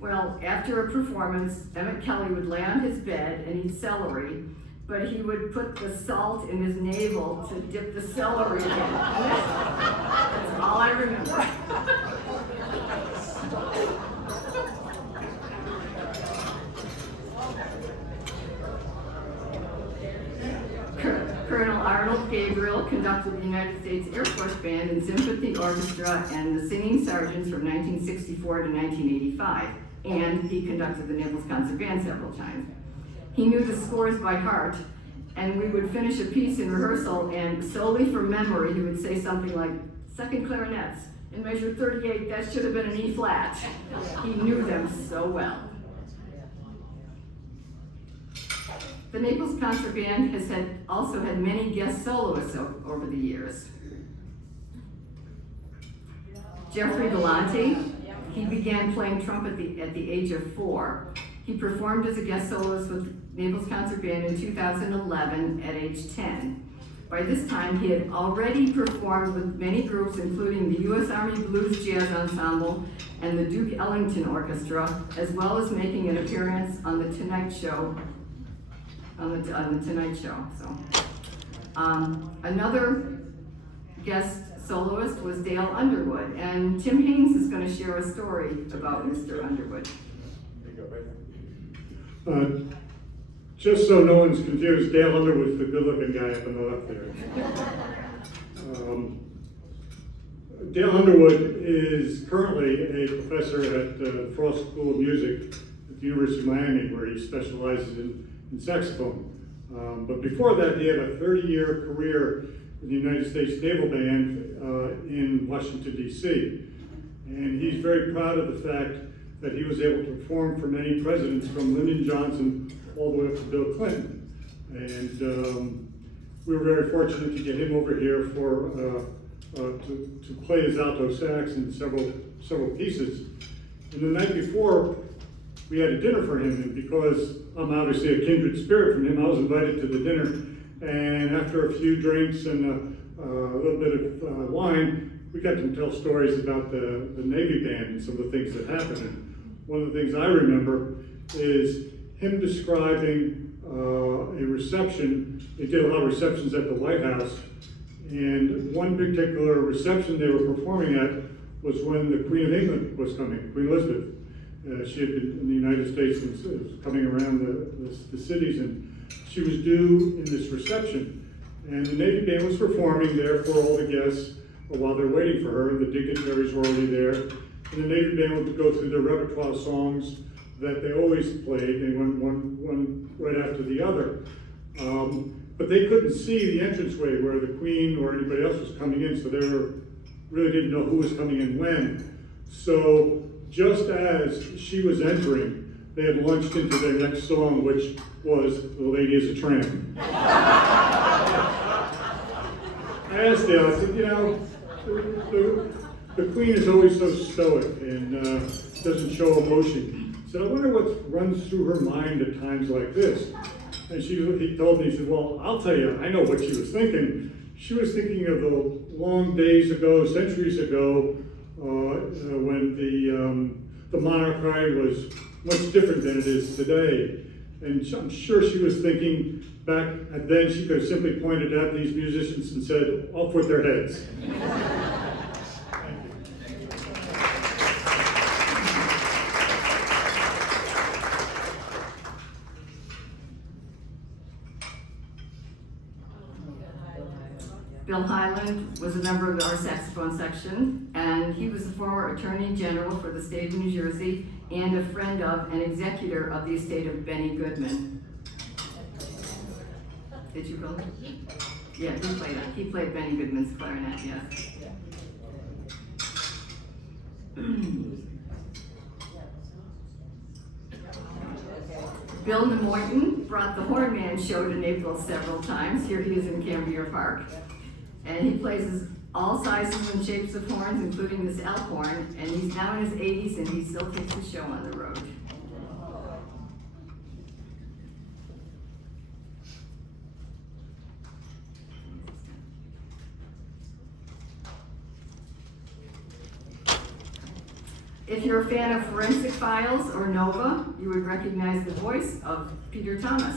Well, after a performance, Emmett Kelly would lay on his bed and eat celery, but he would put the salt in his navel to dip the celery in. That's all I remember. Colonel Arnold Gabriel conducted the United States Air Force Band and Symphony Orchestra and the Singing Sergeants from 1964 to 1985, and he conducted the Naples Concert Band several times. He knew the scores by heart, and we would finish a piece in rehearsal, and solely from memory, he would say something like, second clarinets, in measure 38, that should have been an E flat. He knew them so well. The Naples Concert Band has also had many guest soloists over the years. Jeffrey Galante, he began playing trumpet at the age of 4. He performed as a guest soloist with Naples Concert Band in 2011 at age 10. By this time, he had already performed with many groups, including the U.S. Army Blues Jazz Ensemble and the Duke Ellington Orchestra, as well as making an appearance on The Tonight Show. Another guest soloist was Dale Underwood, and Tim Haynes is going to share a story about Mr. Underwood. Just so no one's confused, Dale Underwood's the good-looking guy up on the left there. Dale Underwood is currently a professor at the Frost School of Music at the University of Miami, where he specializes in saxophone. But before that, he had a 30-year career in the United States Naval Band in Washington, D.C. And he's very proud of the fact that he was able to perform for many presidents, from Lyndon Johnson all the way up to Bill Clinton. And we were very fortunate to get him over here to play his alto sax in several pieces. And the night before, we had a dinner for him, and because I'm obviously a kindred spirit from him, I was invited to the dinner. And after a few drinks and a little bit of wine, we got to tell stories about the Navy Band and some of the things that happened. And one of the things I remember is him describing a reception. They did a lot of receptions at the White House, and one particular reception they were performing at was when the Queen of England was coming, Queen Elizabeth. She had been in the United States and was coming around the cities, and she was due in this reception. And the Navy Band was performing there for all the guests while they're waiting for her, and the dignitaries were already there. And the Navy Band would go through their repertoire songs that they always played. They went one right after the other. But they couldn't see the entranceway where the Queen or anybody else was coming in, so they really didn't know who was coming in when. So just as she was entering, they had launched into their next song, which was The Lady is a Tramp. I asked Dale, I said, you know, the Queen is always so stoic and doesn't show emotion. I said, I wonder what runs through her mind at times like this. And he told me, he said, well, I'll tell you, I know what she was thinking. She was thinking of the long days ago, centuries ago, when the monarchy was much different than it is today. And I'm sure she was thinking back then she could have simply pointed at these musicians and said, off with their heads. Bill Highland was a member of our saxophone section, and he was the former Attorney General for the state of New Jersey and a friend of and executor of the estate of Benny Goodman. Did you, Bill? Yeah, he played Benny Goodman's clarinet, yes. Bill Nemoyton brought the Horn Man show to Naples several times. Here he is in Cambria Park. And he plays all sizes and shapes of horns, including this elk horn, and he's now in his 80s and he still takes the show on the road. If you're a fan of Forensic Files or Nova, you would recognize the voice of Peter Thomas.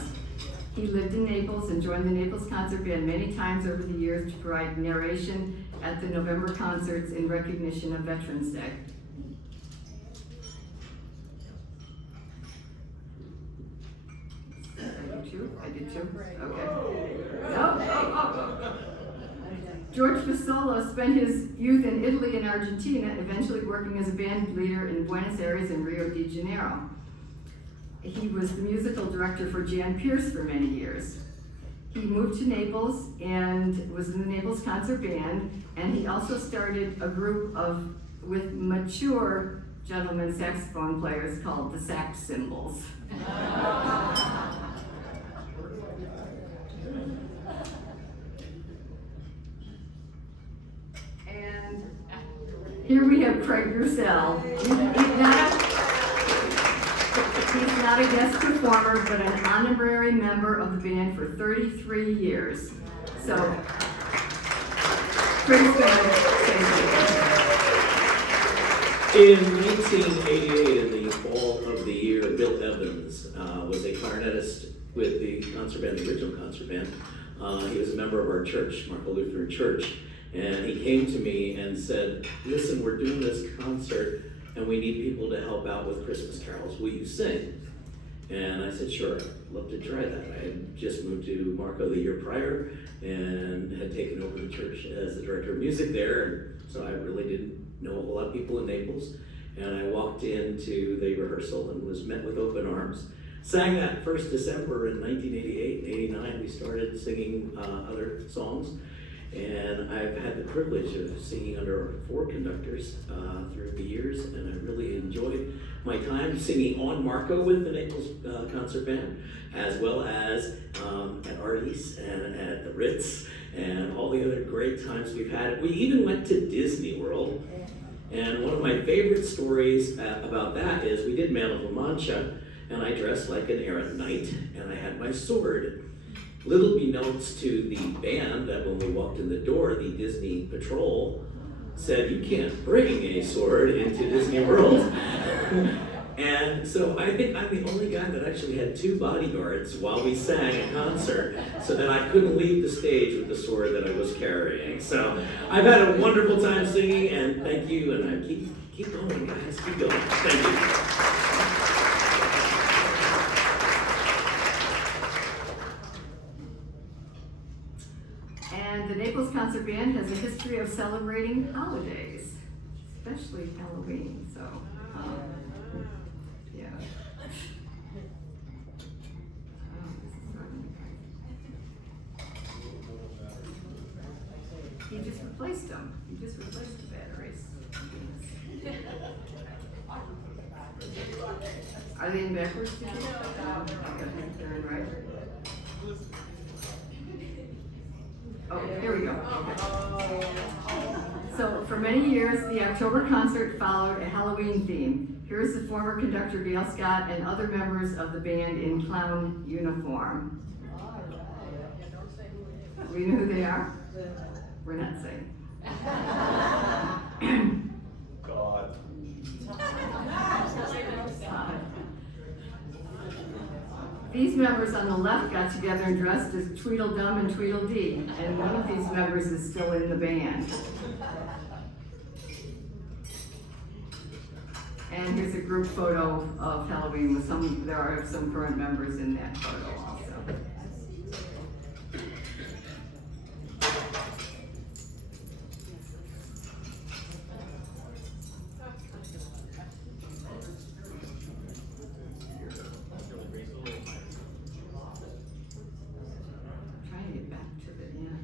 He lived in Naples and joined the Naples Concert Band many times over the years to provide narration at the November concerts in recognition of Veterans Day. I did too? Okay. Oh. George Fasola spent his youth in Italy and Argentina, eventually working as a band leader in Buenos Aires and Rio de Janeiro. He was the musical director for Jan Pierce for many years. He moved to Naples and was in the Naples Concert Band, and he also started a group with mature gentlemen saxophone players called the Sax Cymbals. And here we have Craig Russell. He's not a guest performer, but an honorary member of the band for 33 years. So, Craig's gonna say something. In 1988, in the fall of the year, Bill Evans was a clarinetist with the concert band, the original concert band. He was a member of our church, Marco Lutheran Church, and he came to me and said, "Listen, we're doing this concert and we need people to help out with Christmas carols. Will you sing?" And I said, "Sure, I'd love to try that." I had just moved to Marco the year prior and had taken over the church as the director of music there, and so I really didn't know a whole lot of people in Naples. And I walked into the rehearsal and was met with open arms. Sang that first December in 1988 and 89. We started singing other songs. And I've had the privilege of singing under 4 conductors through the years, and I really enjoyed my time singing on Marco with the Naples Concert Band, as well as at Artie's and at the Ritz, and all the other great times we've had. We even went to Disney World, and one of my favorite stories about that is we did Man of La Mancha, and I dressed like an errant knight, and I had my sword. Little beknownst to the band that when we walked in the door, the Disney patrol said, "You can't bring a sword into Disney World." And so I think I'm the only guy that actually had 2 bodyguards while we sang a concert, so that I couldn't leave the stage with the sword that I was carrying. So I've had a wonderful time singing, and thank you, and I keep going, guys, keep going. Thank you. And the Naples Concert Band has a history of celebrating holidays, especially Halloween, so, yeah. He just replaced them. He just replaced the batteries. Are they in backwards? They're in right. Oh, here we go. Okay. So for many years, the October concert followed a Halloween theme. Here's the former conductor Gail Scott and other members of the band in clown uniform. Do we know who they are? We're not saying. God. These members on the left got together and dressed as Tweedledum and Tweedledee, and one of these members is still in the band. And here's a group photo of Halloween with there are some current members in that photo also. Trying to get back to the end.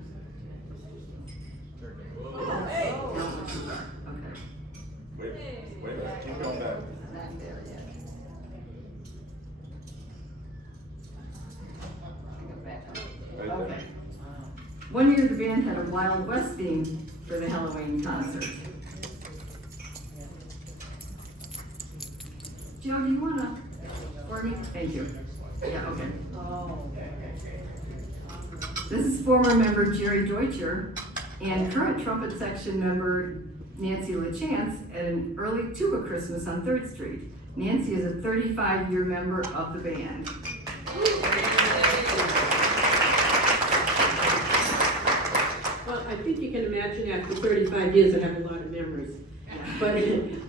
Okay. Wait, keep going back. Not there yet. Go back up. Right there. Okay. One year the band had a Wild West theme for the Halloween concert. Joe, do you wanna, for me? Thank you. Yeah, okay. This is former member Jerry Deutscher and current trumpet section member Nancy LaChance at an early tuba Christmas on 3rd Street. Nancy is a 35-year member of the band. Well, I think you can imagine after 35 years, I have a lot of memories. But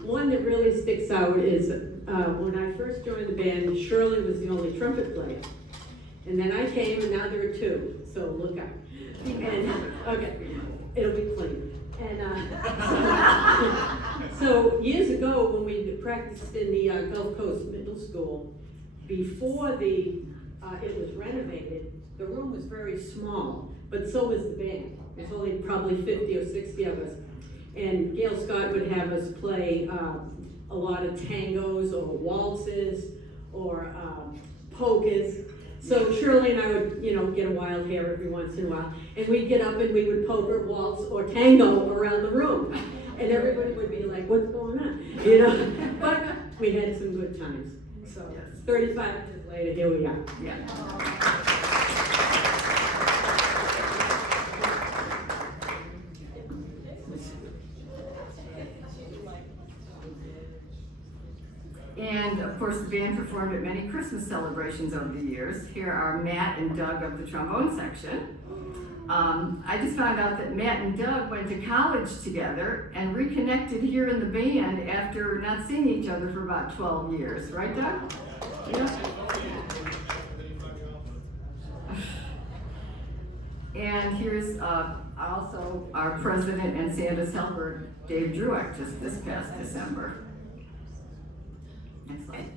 one that really sticks out is when I first joined the band, Shirley was the only trumpet player. And then I came, and now there are 2, so look out. And, okay, it'll be clean. And so years ago, when we practiced in the Gulf Coast Middle School, before it was renovated, the room was very small, but so was the band. There's only probably 50 or 60 of us. And Gail Scott would have us play a lot of tangos or waltzes or polkas. So Shirley and I would, get a wild hair every once in a while, and we'd get up and we would polka, waltz, or tango around the room. And everybody would be like, what's going on? But we had some good times. So 35 years later, here we are. Yeah. And of course, the band performed at many Christmas celebrations over the years. Here are Matt and Doug of the trombone section. I just found out that Matt and Doug went to college together and reconnected here in the band after not seeing each other for about 12 years. Right, Doug? Yeah. And here's also our president and Santa's helper, Dave Drueck, just this past December. Next slide.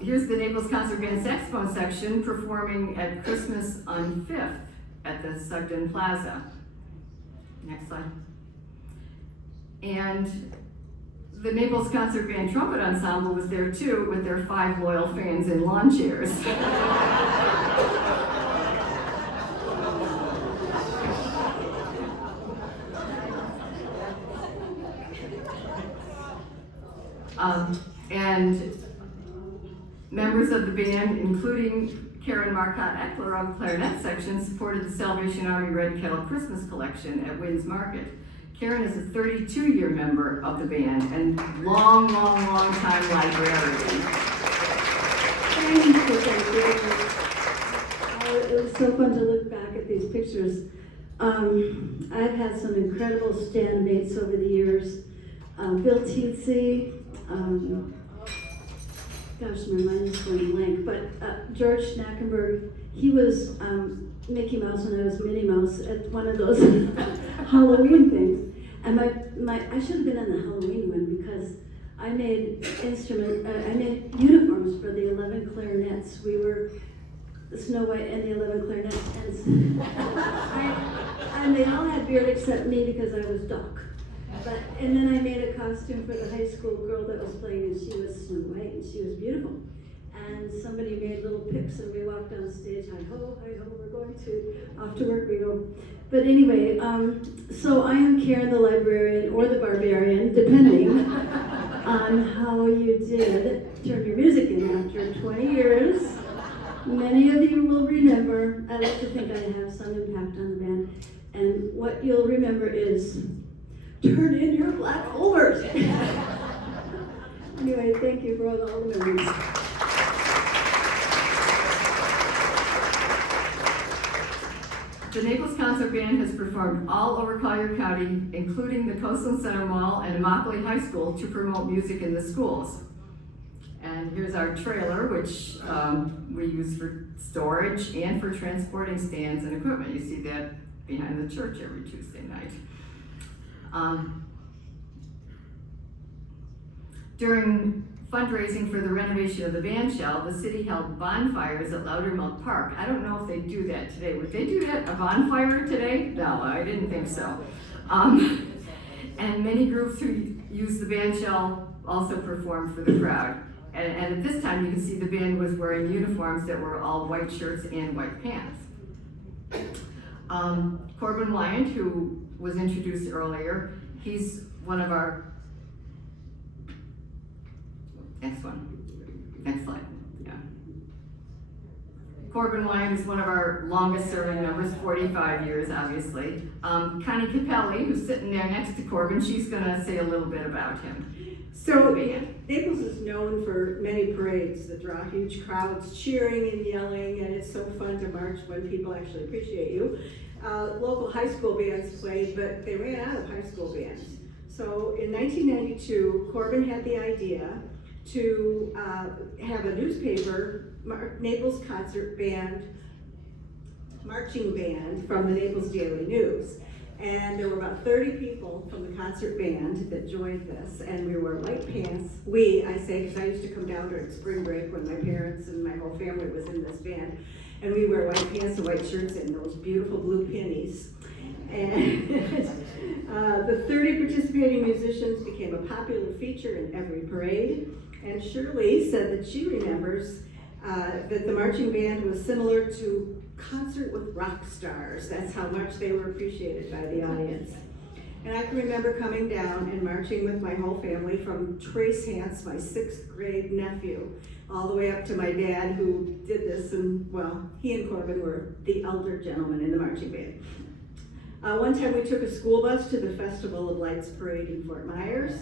Here's the Naples Concert Band Saxophone section performing at Christmas on 5th at the Sugden Plaza. Next slide. And the Naples Concert Band Trumpet Ensemble was there too, with their 5 loyal fans in lawn chairs. And members of the band, including Karen Marcotte Eckler of the clarinet section, supported the Salvation Army Red Kettle Christmas Collection at Wynn's Market. Karen is a 32-year member of the band and long time librarian. Thank you. It was so fun to look back at these pictures. I've had some incredible stand mates over the years. Bill Teetsy, gosh, my mind is going blank, but George Schnackenberg, he was Mickey Mouse and I was Minnie Mouse at one of those Halloween things. And I should have been on the Halloween one because I made I made uniforms for the 11 clarinets. We were Snow White and the 11 clarinets, and they all had beard except me because I was Doc. And then I made a costume for the high school girl that was playing, and she was Snow White, and she was beautiful. And somebody made little pics, and we walked on stage, hi ho, we're going off to work we go. But anyway, so I am Karen the librarian, or the barbarian, depending on how you did turn your music in after 20 years. Many of you will remember, I like to think I have some impact on the band, and what you'll remember is, turn in your black folders. Anyway, thank you for all the memories. The Naples Concert Band has performed all over Collier County, including the Coastland Center Mall and Immokalee High School, to promote music in the schools. And here's our trailer, which we use for storage and for transporting stands and equipment. You see that behind the church every Tuesday night. During fundraising for the renovation of the band shell, the city held bonfires at Loudermilk Park. I don't know if they do that today. Would they do that, a bonfire today? No, I didn't think so. And many groups who use the band shell also performed for the crowd. And at this time, you can see the band was wearing uniforms that were all white shirts and white pants. Corbin Wyand, who was introduced earlier, he's one of our, next slide, yeah. Corbin Wine is one of our longest serving members, 45 years, obviously. Connie Capelli, who's sitting there next to Corbin, she's gonna say a little bit about him. So, Naples is known for many parades that draw huge crowds cheering and yelling, and it's so fun to march when people actually appreciate you. Local high school bands played, but they ran out of high school bands. So in 1992, Corbin had the idea to have a newspaper, Naples concert band, marching band from the Naples Daily News. And there were about 30 people from the concert band that joined this, and we wore white pants. I say, because I used to come down during spring break when my parents and my whole family was in this band, and we wear white pants and white shirts and those beautiful blue pennies. And the 30 participating musicians became a popular feature in every parade, and Shirley said that she remembers that the marching band was similar to concert with rock stars. That's how much they were appreciated by the audience. And I can remember coming down and marching with my whole family from Trace Hance, my 6th grade nephew, all the way up to my dad who did this, and well, he and Corbin were the elder gentlemen in the marching band. One time we took a school bus to the Festival of Lights parade in Fort Myers,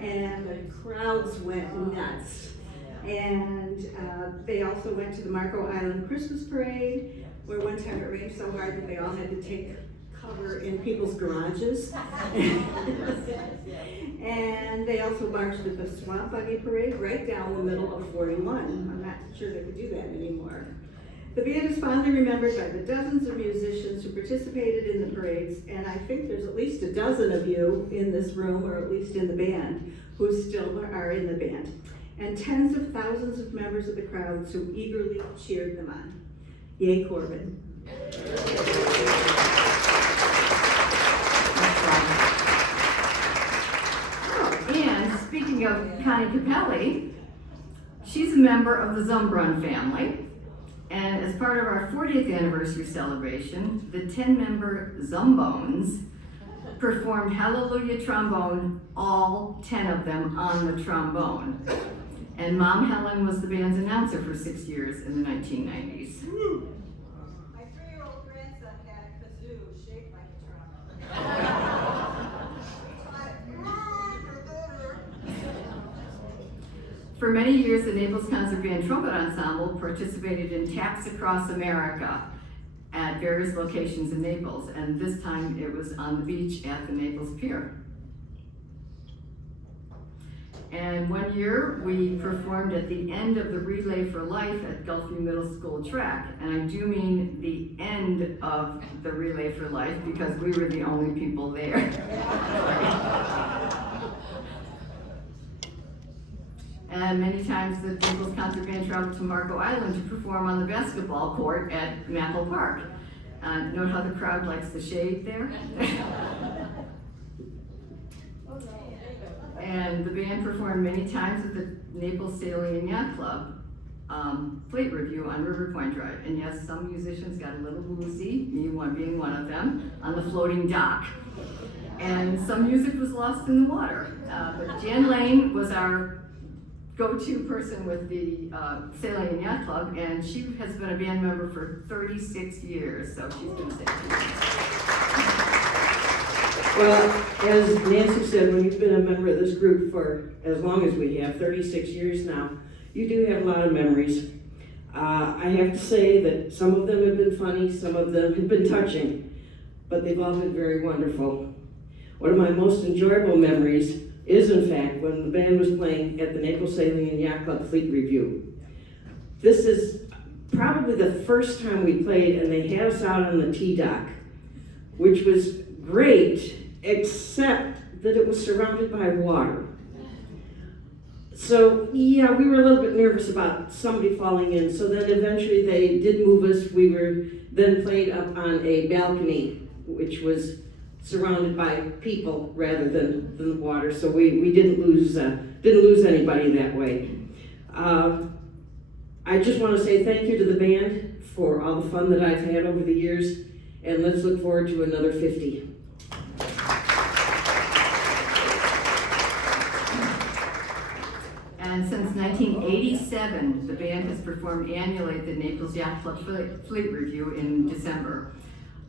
and the crowds went nuts. And they also went to the Marco Island Christmas Parade, where one time it rained so hard that they all had to take cover in people's garages. And they also marched at the Swamp Buggy Parade right down the middle of 41. I'm not sure they could do that anymore. The band is fondly remembered by the dozens of musicians who participated in the parades, and I think there's at least a dozen of you in this room, or at least in the band, who still are in the band. And tens of thousands of members of the crowds who eagerly cheered them on. Yay, Corbin. And speaking of Connie Capelli, she's a member of the Zumbrun family. And as part of our 40th anniversary celebration, the 10-member Zumbones performed Hallelujah Trombone, all 10 of them on the trombone. And Mom Helen was the band's announcer for 6 years in the 1990s. My 3-year-old grandson had a kazoo shaped like a trombone. For many years, the Naples Concert Band Trumpet Ensemble participated in Taps Across America at various locations in Naples, and this time it was on the beach at the Naples Pier. And one year, we performed at the end of the Relay for Life at Gulfview Middle School track. And I do mean the end of the Relay for Life because we were the only people there. And many times the Naples Concert Band traveled to Marco Island to perform on the basketball court at Maple Park. Note how the crowd likes the shade there? And the band performed many times at the Naples Sailing and Yacht Club plate review on River Point Drive. And yes, some musicians got a little woozy, me being one of them, on the floating dock. And some music was lost in the water. But Jan Lane was our go-to person with the Sailing and Yacht Club, and she has been a band member for 36 years, so she's going to say a few words. Well, as Nancy said, when you've been a member of this group for as long as we have, 36 years now, you do have a lot of memories. I have to say that some of them have been funny, some of them have been touching, but they've all been very wonderful. One of my most enjoyable memories is, in fact, when the band was playing at the Naples Sailing and Yacht Club Fleet Review. This is probably the first time we played, and they had us out on the T-dock, which was great, except that it was surrounded by water. So, yeah, we were a little bit nervous about somebody falling in, so then eventually they did move us. We were then played up on a balcony, which was surrounded by people rather than the water, so we didn't lose anybody that way. I just want to say thank you to the band for all the fun that I've had over the years, and let's look forward to another 50. And since 1987, the band has performed annually at the Naples Yacht Club Fleet Review in December.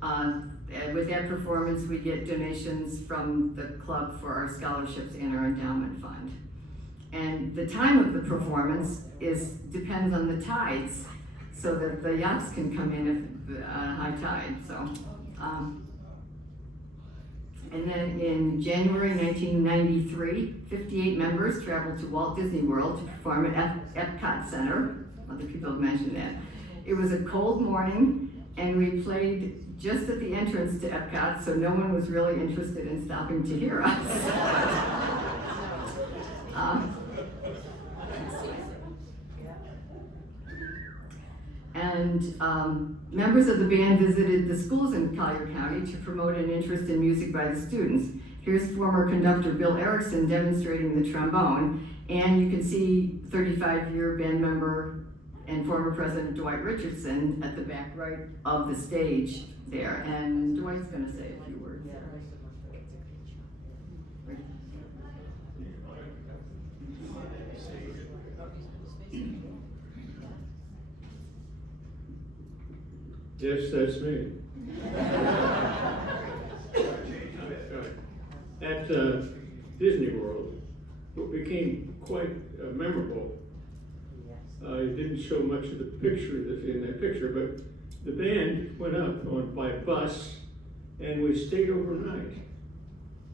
And with that performance, we get donations from the club for our scholarships and our endowment fund. And the time of the performance depends on the tides, so that the yachts can come in if high tide. So, and then in January 1993, 58 members traveled to Walt Disney World to perform at Epcot Center. Other people have mentioned that. It was a cold morning, and we played just at the entrance to Epcot, so no one was really interested in stopping to hear us. Members of the band visited the schools in Collier County to promote an interest in music by the students. Here's former conductor Bill Erickson demonstrating the trombone, and you can see 35-year band member and former President Dwight Richardson at the back right of the stage there. And Dwight's going to say a few words there. Yes, that's me. At Disney World, what became quite memorable, it didn't show much of the picture that's in that picture, but the band went up by bus and we stayed overnight.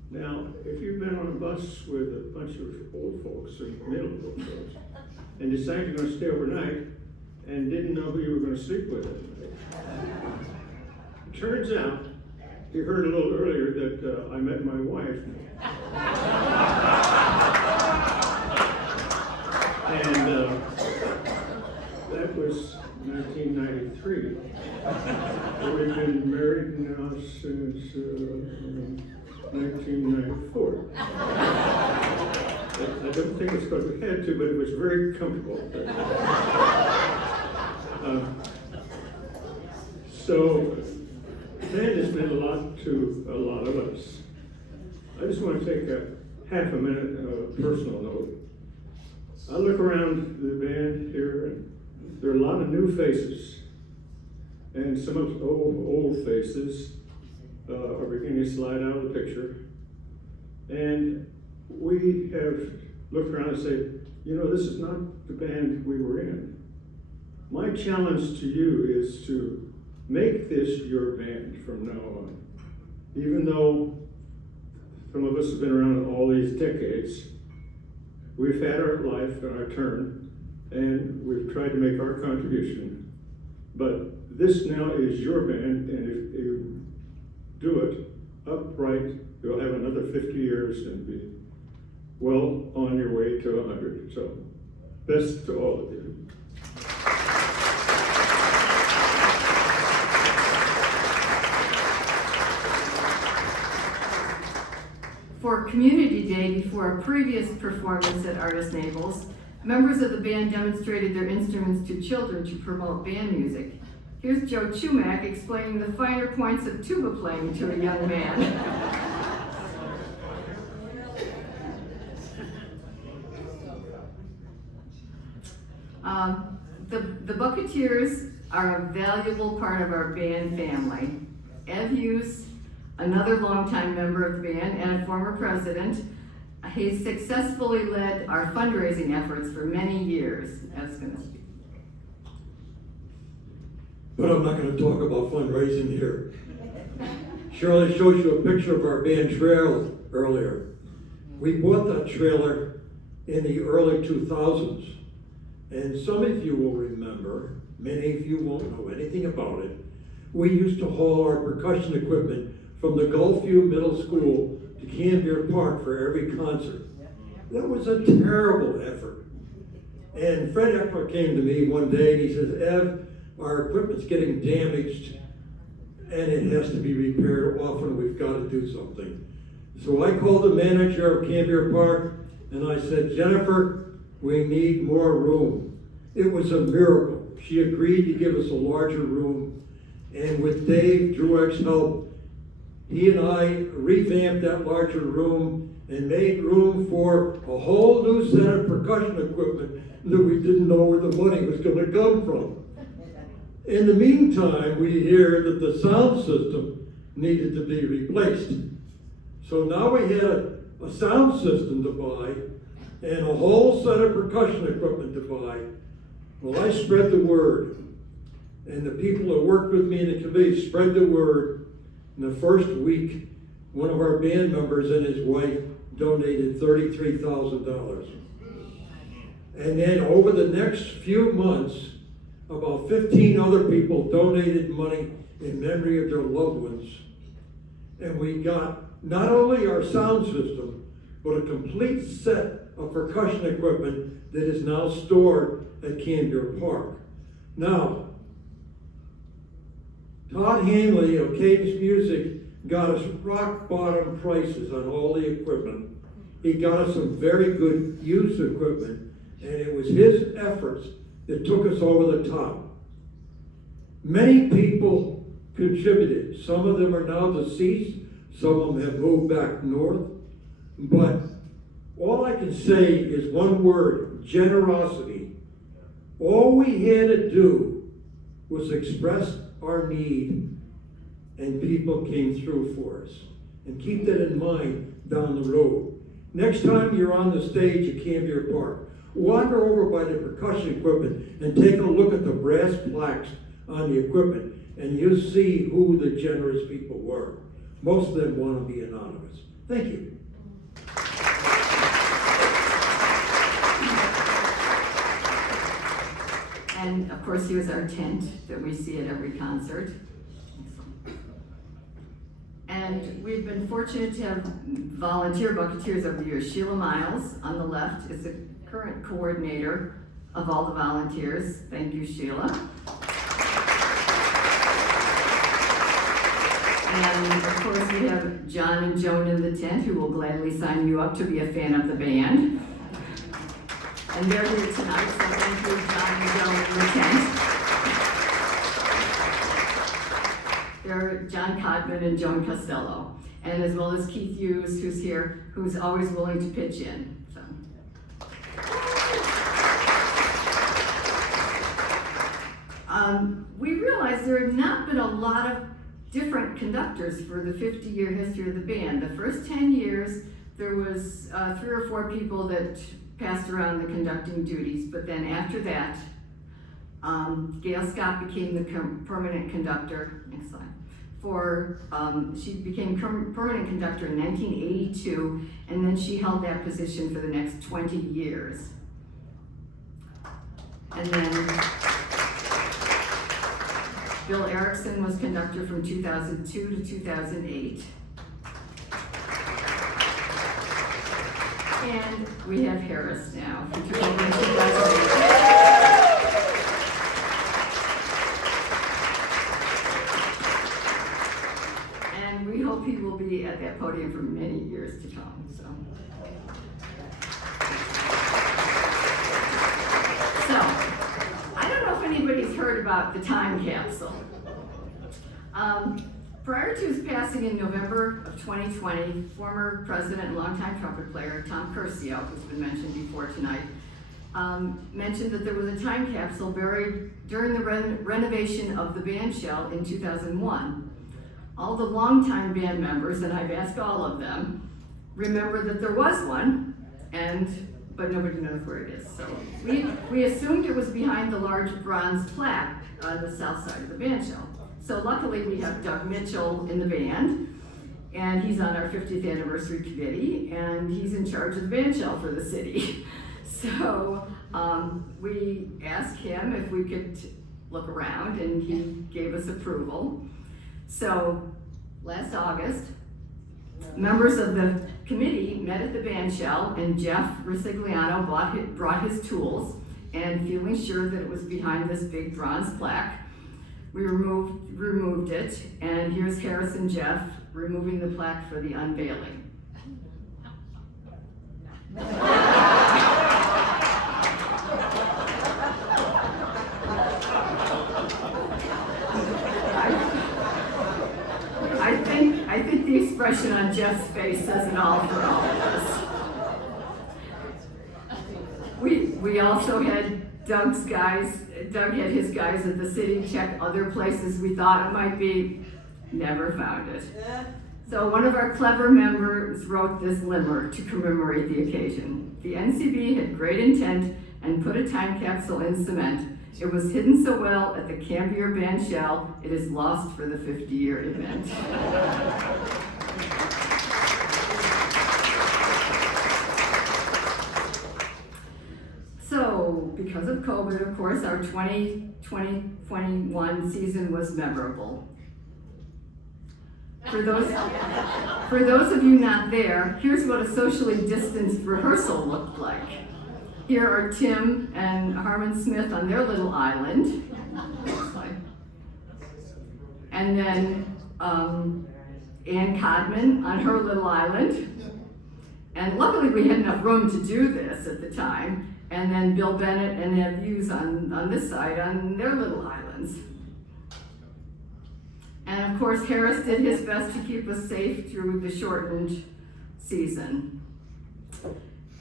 Now, if you've been on a bus with a bunch of old folks and middle-aged folks and decided you're going to stay overnight and didn't know who you were going to sleep with that night, it turns out, you heard a little earlier that I met my wife. And that was 1993. We've been married now since 1994. I don't think it's because we had to, but it was very comfortable. So, band has meant a lot to a lot of us. I just want to take a half a minute of a personal note. I look around the band here, and there are a lot of new faces, and some of the old faces are beginning to slide out of the picture. And we have looked around and said, you know, this is not the band we were in. My challenge to you is to make this your band from now on. Even though some of us have been around all these decades, we've had our life and our turn, and we've tried to make our contribution. But this now is your band, and if you do it upright, you'll have another 50 years and be well on your way to 100. So, best to all of you. For Community Day, before a previous performance at Artist Naples, members of the band demonstrated their instruments to children to promote band music. Here's Joe Chumak explaining the finer points of tuba playing to a young man. The Bucketeers are a valuable part of our band family. Ev Hughes, another longtime member of the band and a former president, he's successfully led our fundraising efforts for many years. Ev's going to speak. But I'm not going to talk about fundraising here. Shirley showed you a picture of our band trailer earlier. We bought that trailer in the early 2000s. And some of you will remember, many of you won't know anything about it. We used to haul our percussion equipment from the Gulfview Middle School to Canberra Park for every concert. That was a terrible effort. And Fred Eckler came to me one day and he says, Ev, our equipment's getting damaged and it has to be repaired often. We've got to do something. So I called the manager of Canberra Park and I said, Jennifer, we need more room. It was a miracle. She agreed to give us a larger room. And with Dave Drueck's help, he and I revamped that larger room and made room for a whole new set of percussion equipment that we didn't know where the money was going to come from. In the meantime, we hear that the sound system needed to be replaced. So now we had a sound system to buy and a whole set of percussion equipment to buy. Well, I spread the word, and the people that worked with me in the committee spread the word. In the first week, one of our band members and his wife donated $33,000. And then over the next few months, about 15 other people donated money in memory of their loved ones. And we got not only our sound system, but a complete set of percussion equipment that is now stored at Canberra Park. Now, Todd Hanley of Cadence Music got us rock bottom prices on all the equipment. He got us some very good used equipment, and it was his efforts that took us over the top. Many people contributed. Some of them are now deceased. Some of them have moved back north. But all I can say is one word: generosity. All we had to do was express our need, and people came through for us. And keep that in mind down the road. Next time you're on the stage at Canberra Park, wander over by the percussion equipment and take a look at the brass plaques on the equipment, and you'll see who the generous people were. Most of them want to be anonymous. Thank you. And of course, he was our tent that we see at every concert. And we've been fortunate to have volunteer bucketeers over the years. Sheila Miles on the left is the current coordinator of all the volunteers. Thank you, Sheila. And of course, we have John and Joan in the tent, who will gladly sign you up to be a fan of the band. And they're here tonight, so thank you, John and Joan in the tent. They're John Codman and Joan Costello, and as well as Keith Hughes, who's here, who's always willing to pitch in. So. We realize there have not been a lot of different conductors for the 50-year history of the band. The first 10 years, there was 3 or 4 people that passed around the conducting duties, but then after that, Gail Scott became the permanent conductor. Next slide. She became permanent conductor in 1982, and then she held that position for the next 20 years. And then Bill Erickson was conductor from 2002 to 2008. And we have Harris now, who took over in 2008. And we hope he will be at that podium for many years to come. So I don't know if anybody's heard about the time capsule. Prior to his passing in November of 2020, former president and longtime trumpet player Tom Curcio, who's been mentioned before tonight, mentioned that there was a time capsule buried during the renovation of the band shell in 2001. All the longtime band members, and I've asked all of them, remember that there was one, but nobody knows where it is. So we assumed it was behind the large bronze plaque on the south side of the band shell. So luckily we have Doug Mitchell in the band, and he's on our 50th anniversary committee, and he's in charge of the band shell for the city. So we asked him if we could look around, and he gave us approval. So last August, members of the committee met at the band shell, and Jeff Risigliano brought his tools, and feeling sure that it was behind this big bronze plaque, we removed it, and here's Harris and Jeff removing the plaque for the unveiling. I think the expression on Jeff's face says it all for all of us. We also had Doug had his guys at the city check other places we thought it might be, never found it. So one of our clever members wrote this limerick to commemorate the occasion. The NCB had great intent and put a time capsule in cement. It was hidden so well at the Cambier Band shell, it is lost for the 50-year event. So, because of COVID, of course, our 2021 season was memorable. For those of you not there, here's what a socially distanced rehearsal looked like. Here are Tim and Harmon Smith on their little island. And then Ann Codman on her little island. And luckily we had enough room to do this at the time. And then Bill Bennett and Ed Hughes on this side on their little islands. And of course, Harris did his best to keep us safe through the shortened season.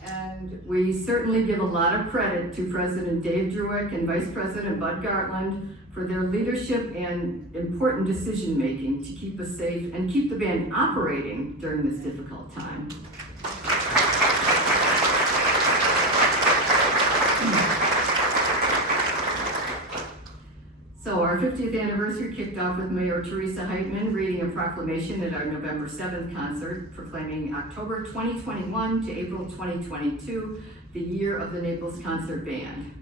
And we certainly give a lot of credit to President Dave Druick and Vice President Bud Gartland for their leadership and important decision-making to keep us safe and keep the band operating during this difficult time. So our 50th anniversary kicked off with Mayor Teresa Heitman reading a proclamation at our November 7th concert proclaiming October 2021 to April 2022, the year of the Naples Concert Band.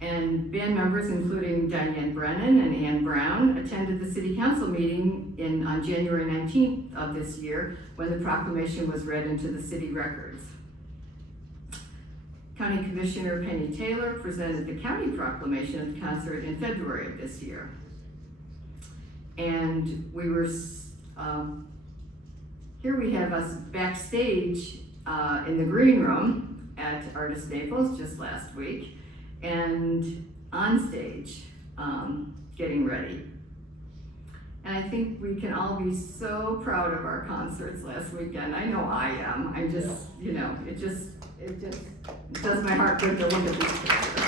And band members, including Diane Brennan and Ann Brown, attended the City Council meeting on January 19th of this year when the proclamation was read into the city records. County Commissioner Penny Taylor presented the county proclamation at the concert in February of this year. And we were, here we have us backstage in the green room at Artist Naples just last week, and on stage getting ready. And I think we can all be so proud of our concerts last weekend. I know I am. I just, you know, it just does my heart good to look at these pictures.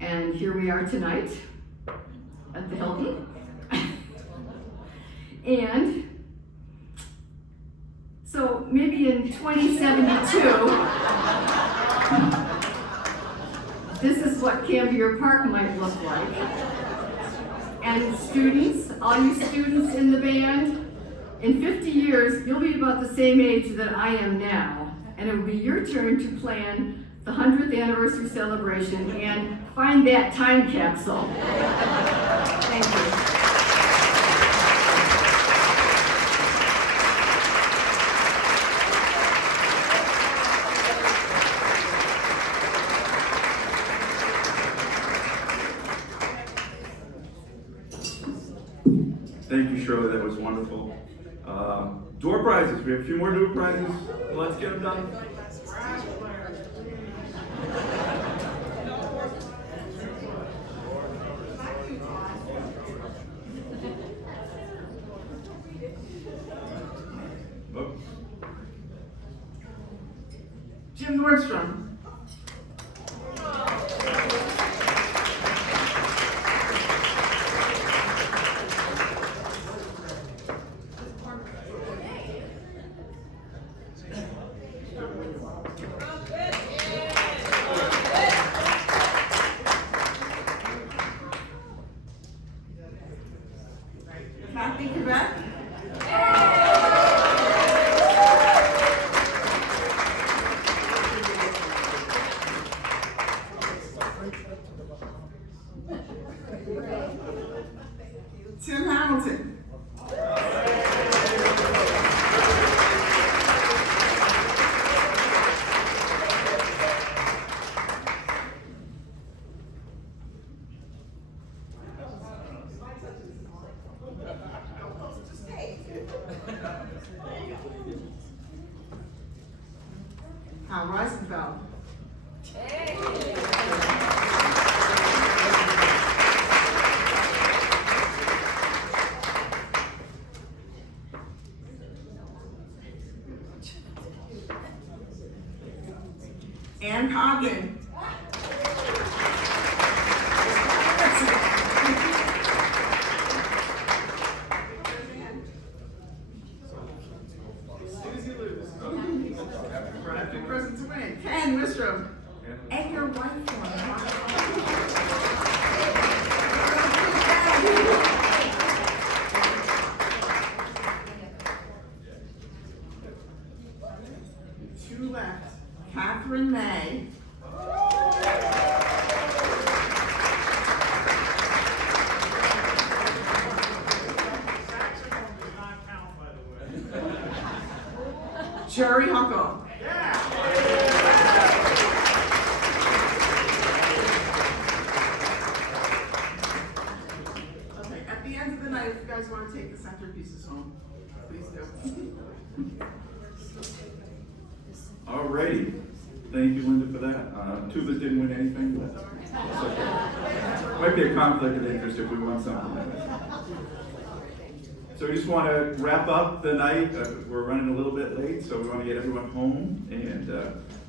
And here we are tonight at the Hilton. And so maybe in 2072, this is what Cambier Park might look like. And students, all you students in the band, in 50 years, you'll be about the same age that I am now. And it will be your turn to plan the 100th anniversary celebration and find that time capsule. Thank you. Thank you, Shirley, that was wonderful. Door prizes, we have a few more door prizes. Let's get them done. Oh. Jim Nordstrom. Ann Coggan. Susie Lewis. Birthday present to win. Ken Wistrom. And your wife for two left. Catherine May. Saxophone does not count, by the way. Jerry Huckle. Okay, at the end of the night, if you guys want to take the centerpieces home, please do. Alrighty, thank you, Linda, for that. Tubas didn't win anything, but it's okay. Might be a conflict of interest if we won something. So we just want to wrap up the night. We're running a little bit late, so we want to get everyone home. And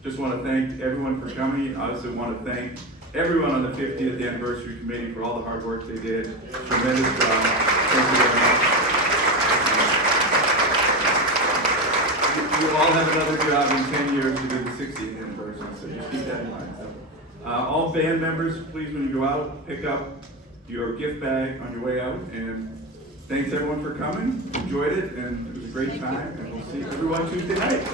just want to thank everyone for coming. I also want to thank everyone on the 50th Anniversary Committee for all the hard work they did. Tremendous job. Thank you very much. You'll all have another job in 10 years to do the 60th anniversary, so just keep that in mind. All band members, please, when you go out, pick up your gift bag on your way out. And thanks everyone for coming. Enjoyed it, and it was a great time. And we'll see everyone Tuesday night.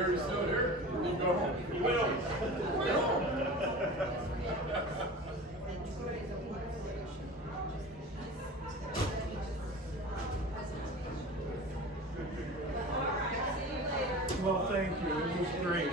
Gary's still here. You go home. You went home. Well, thank you, it was great.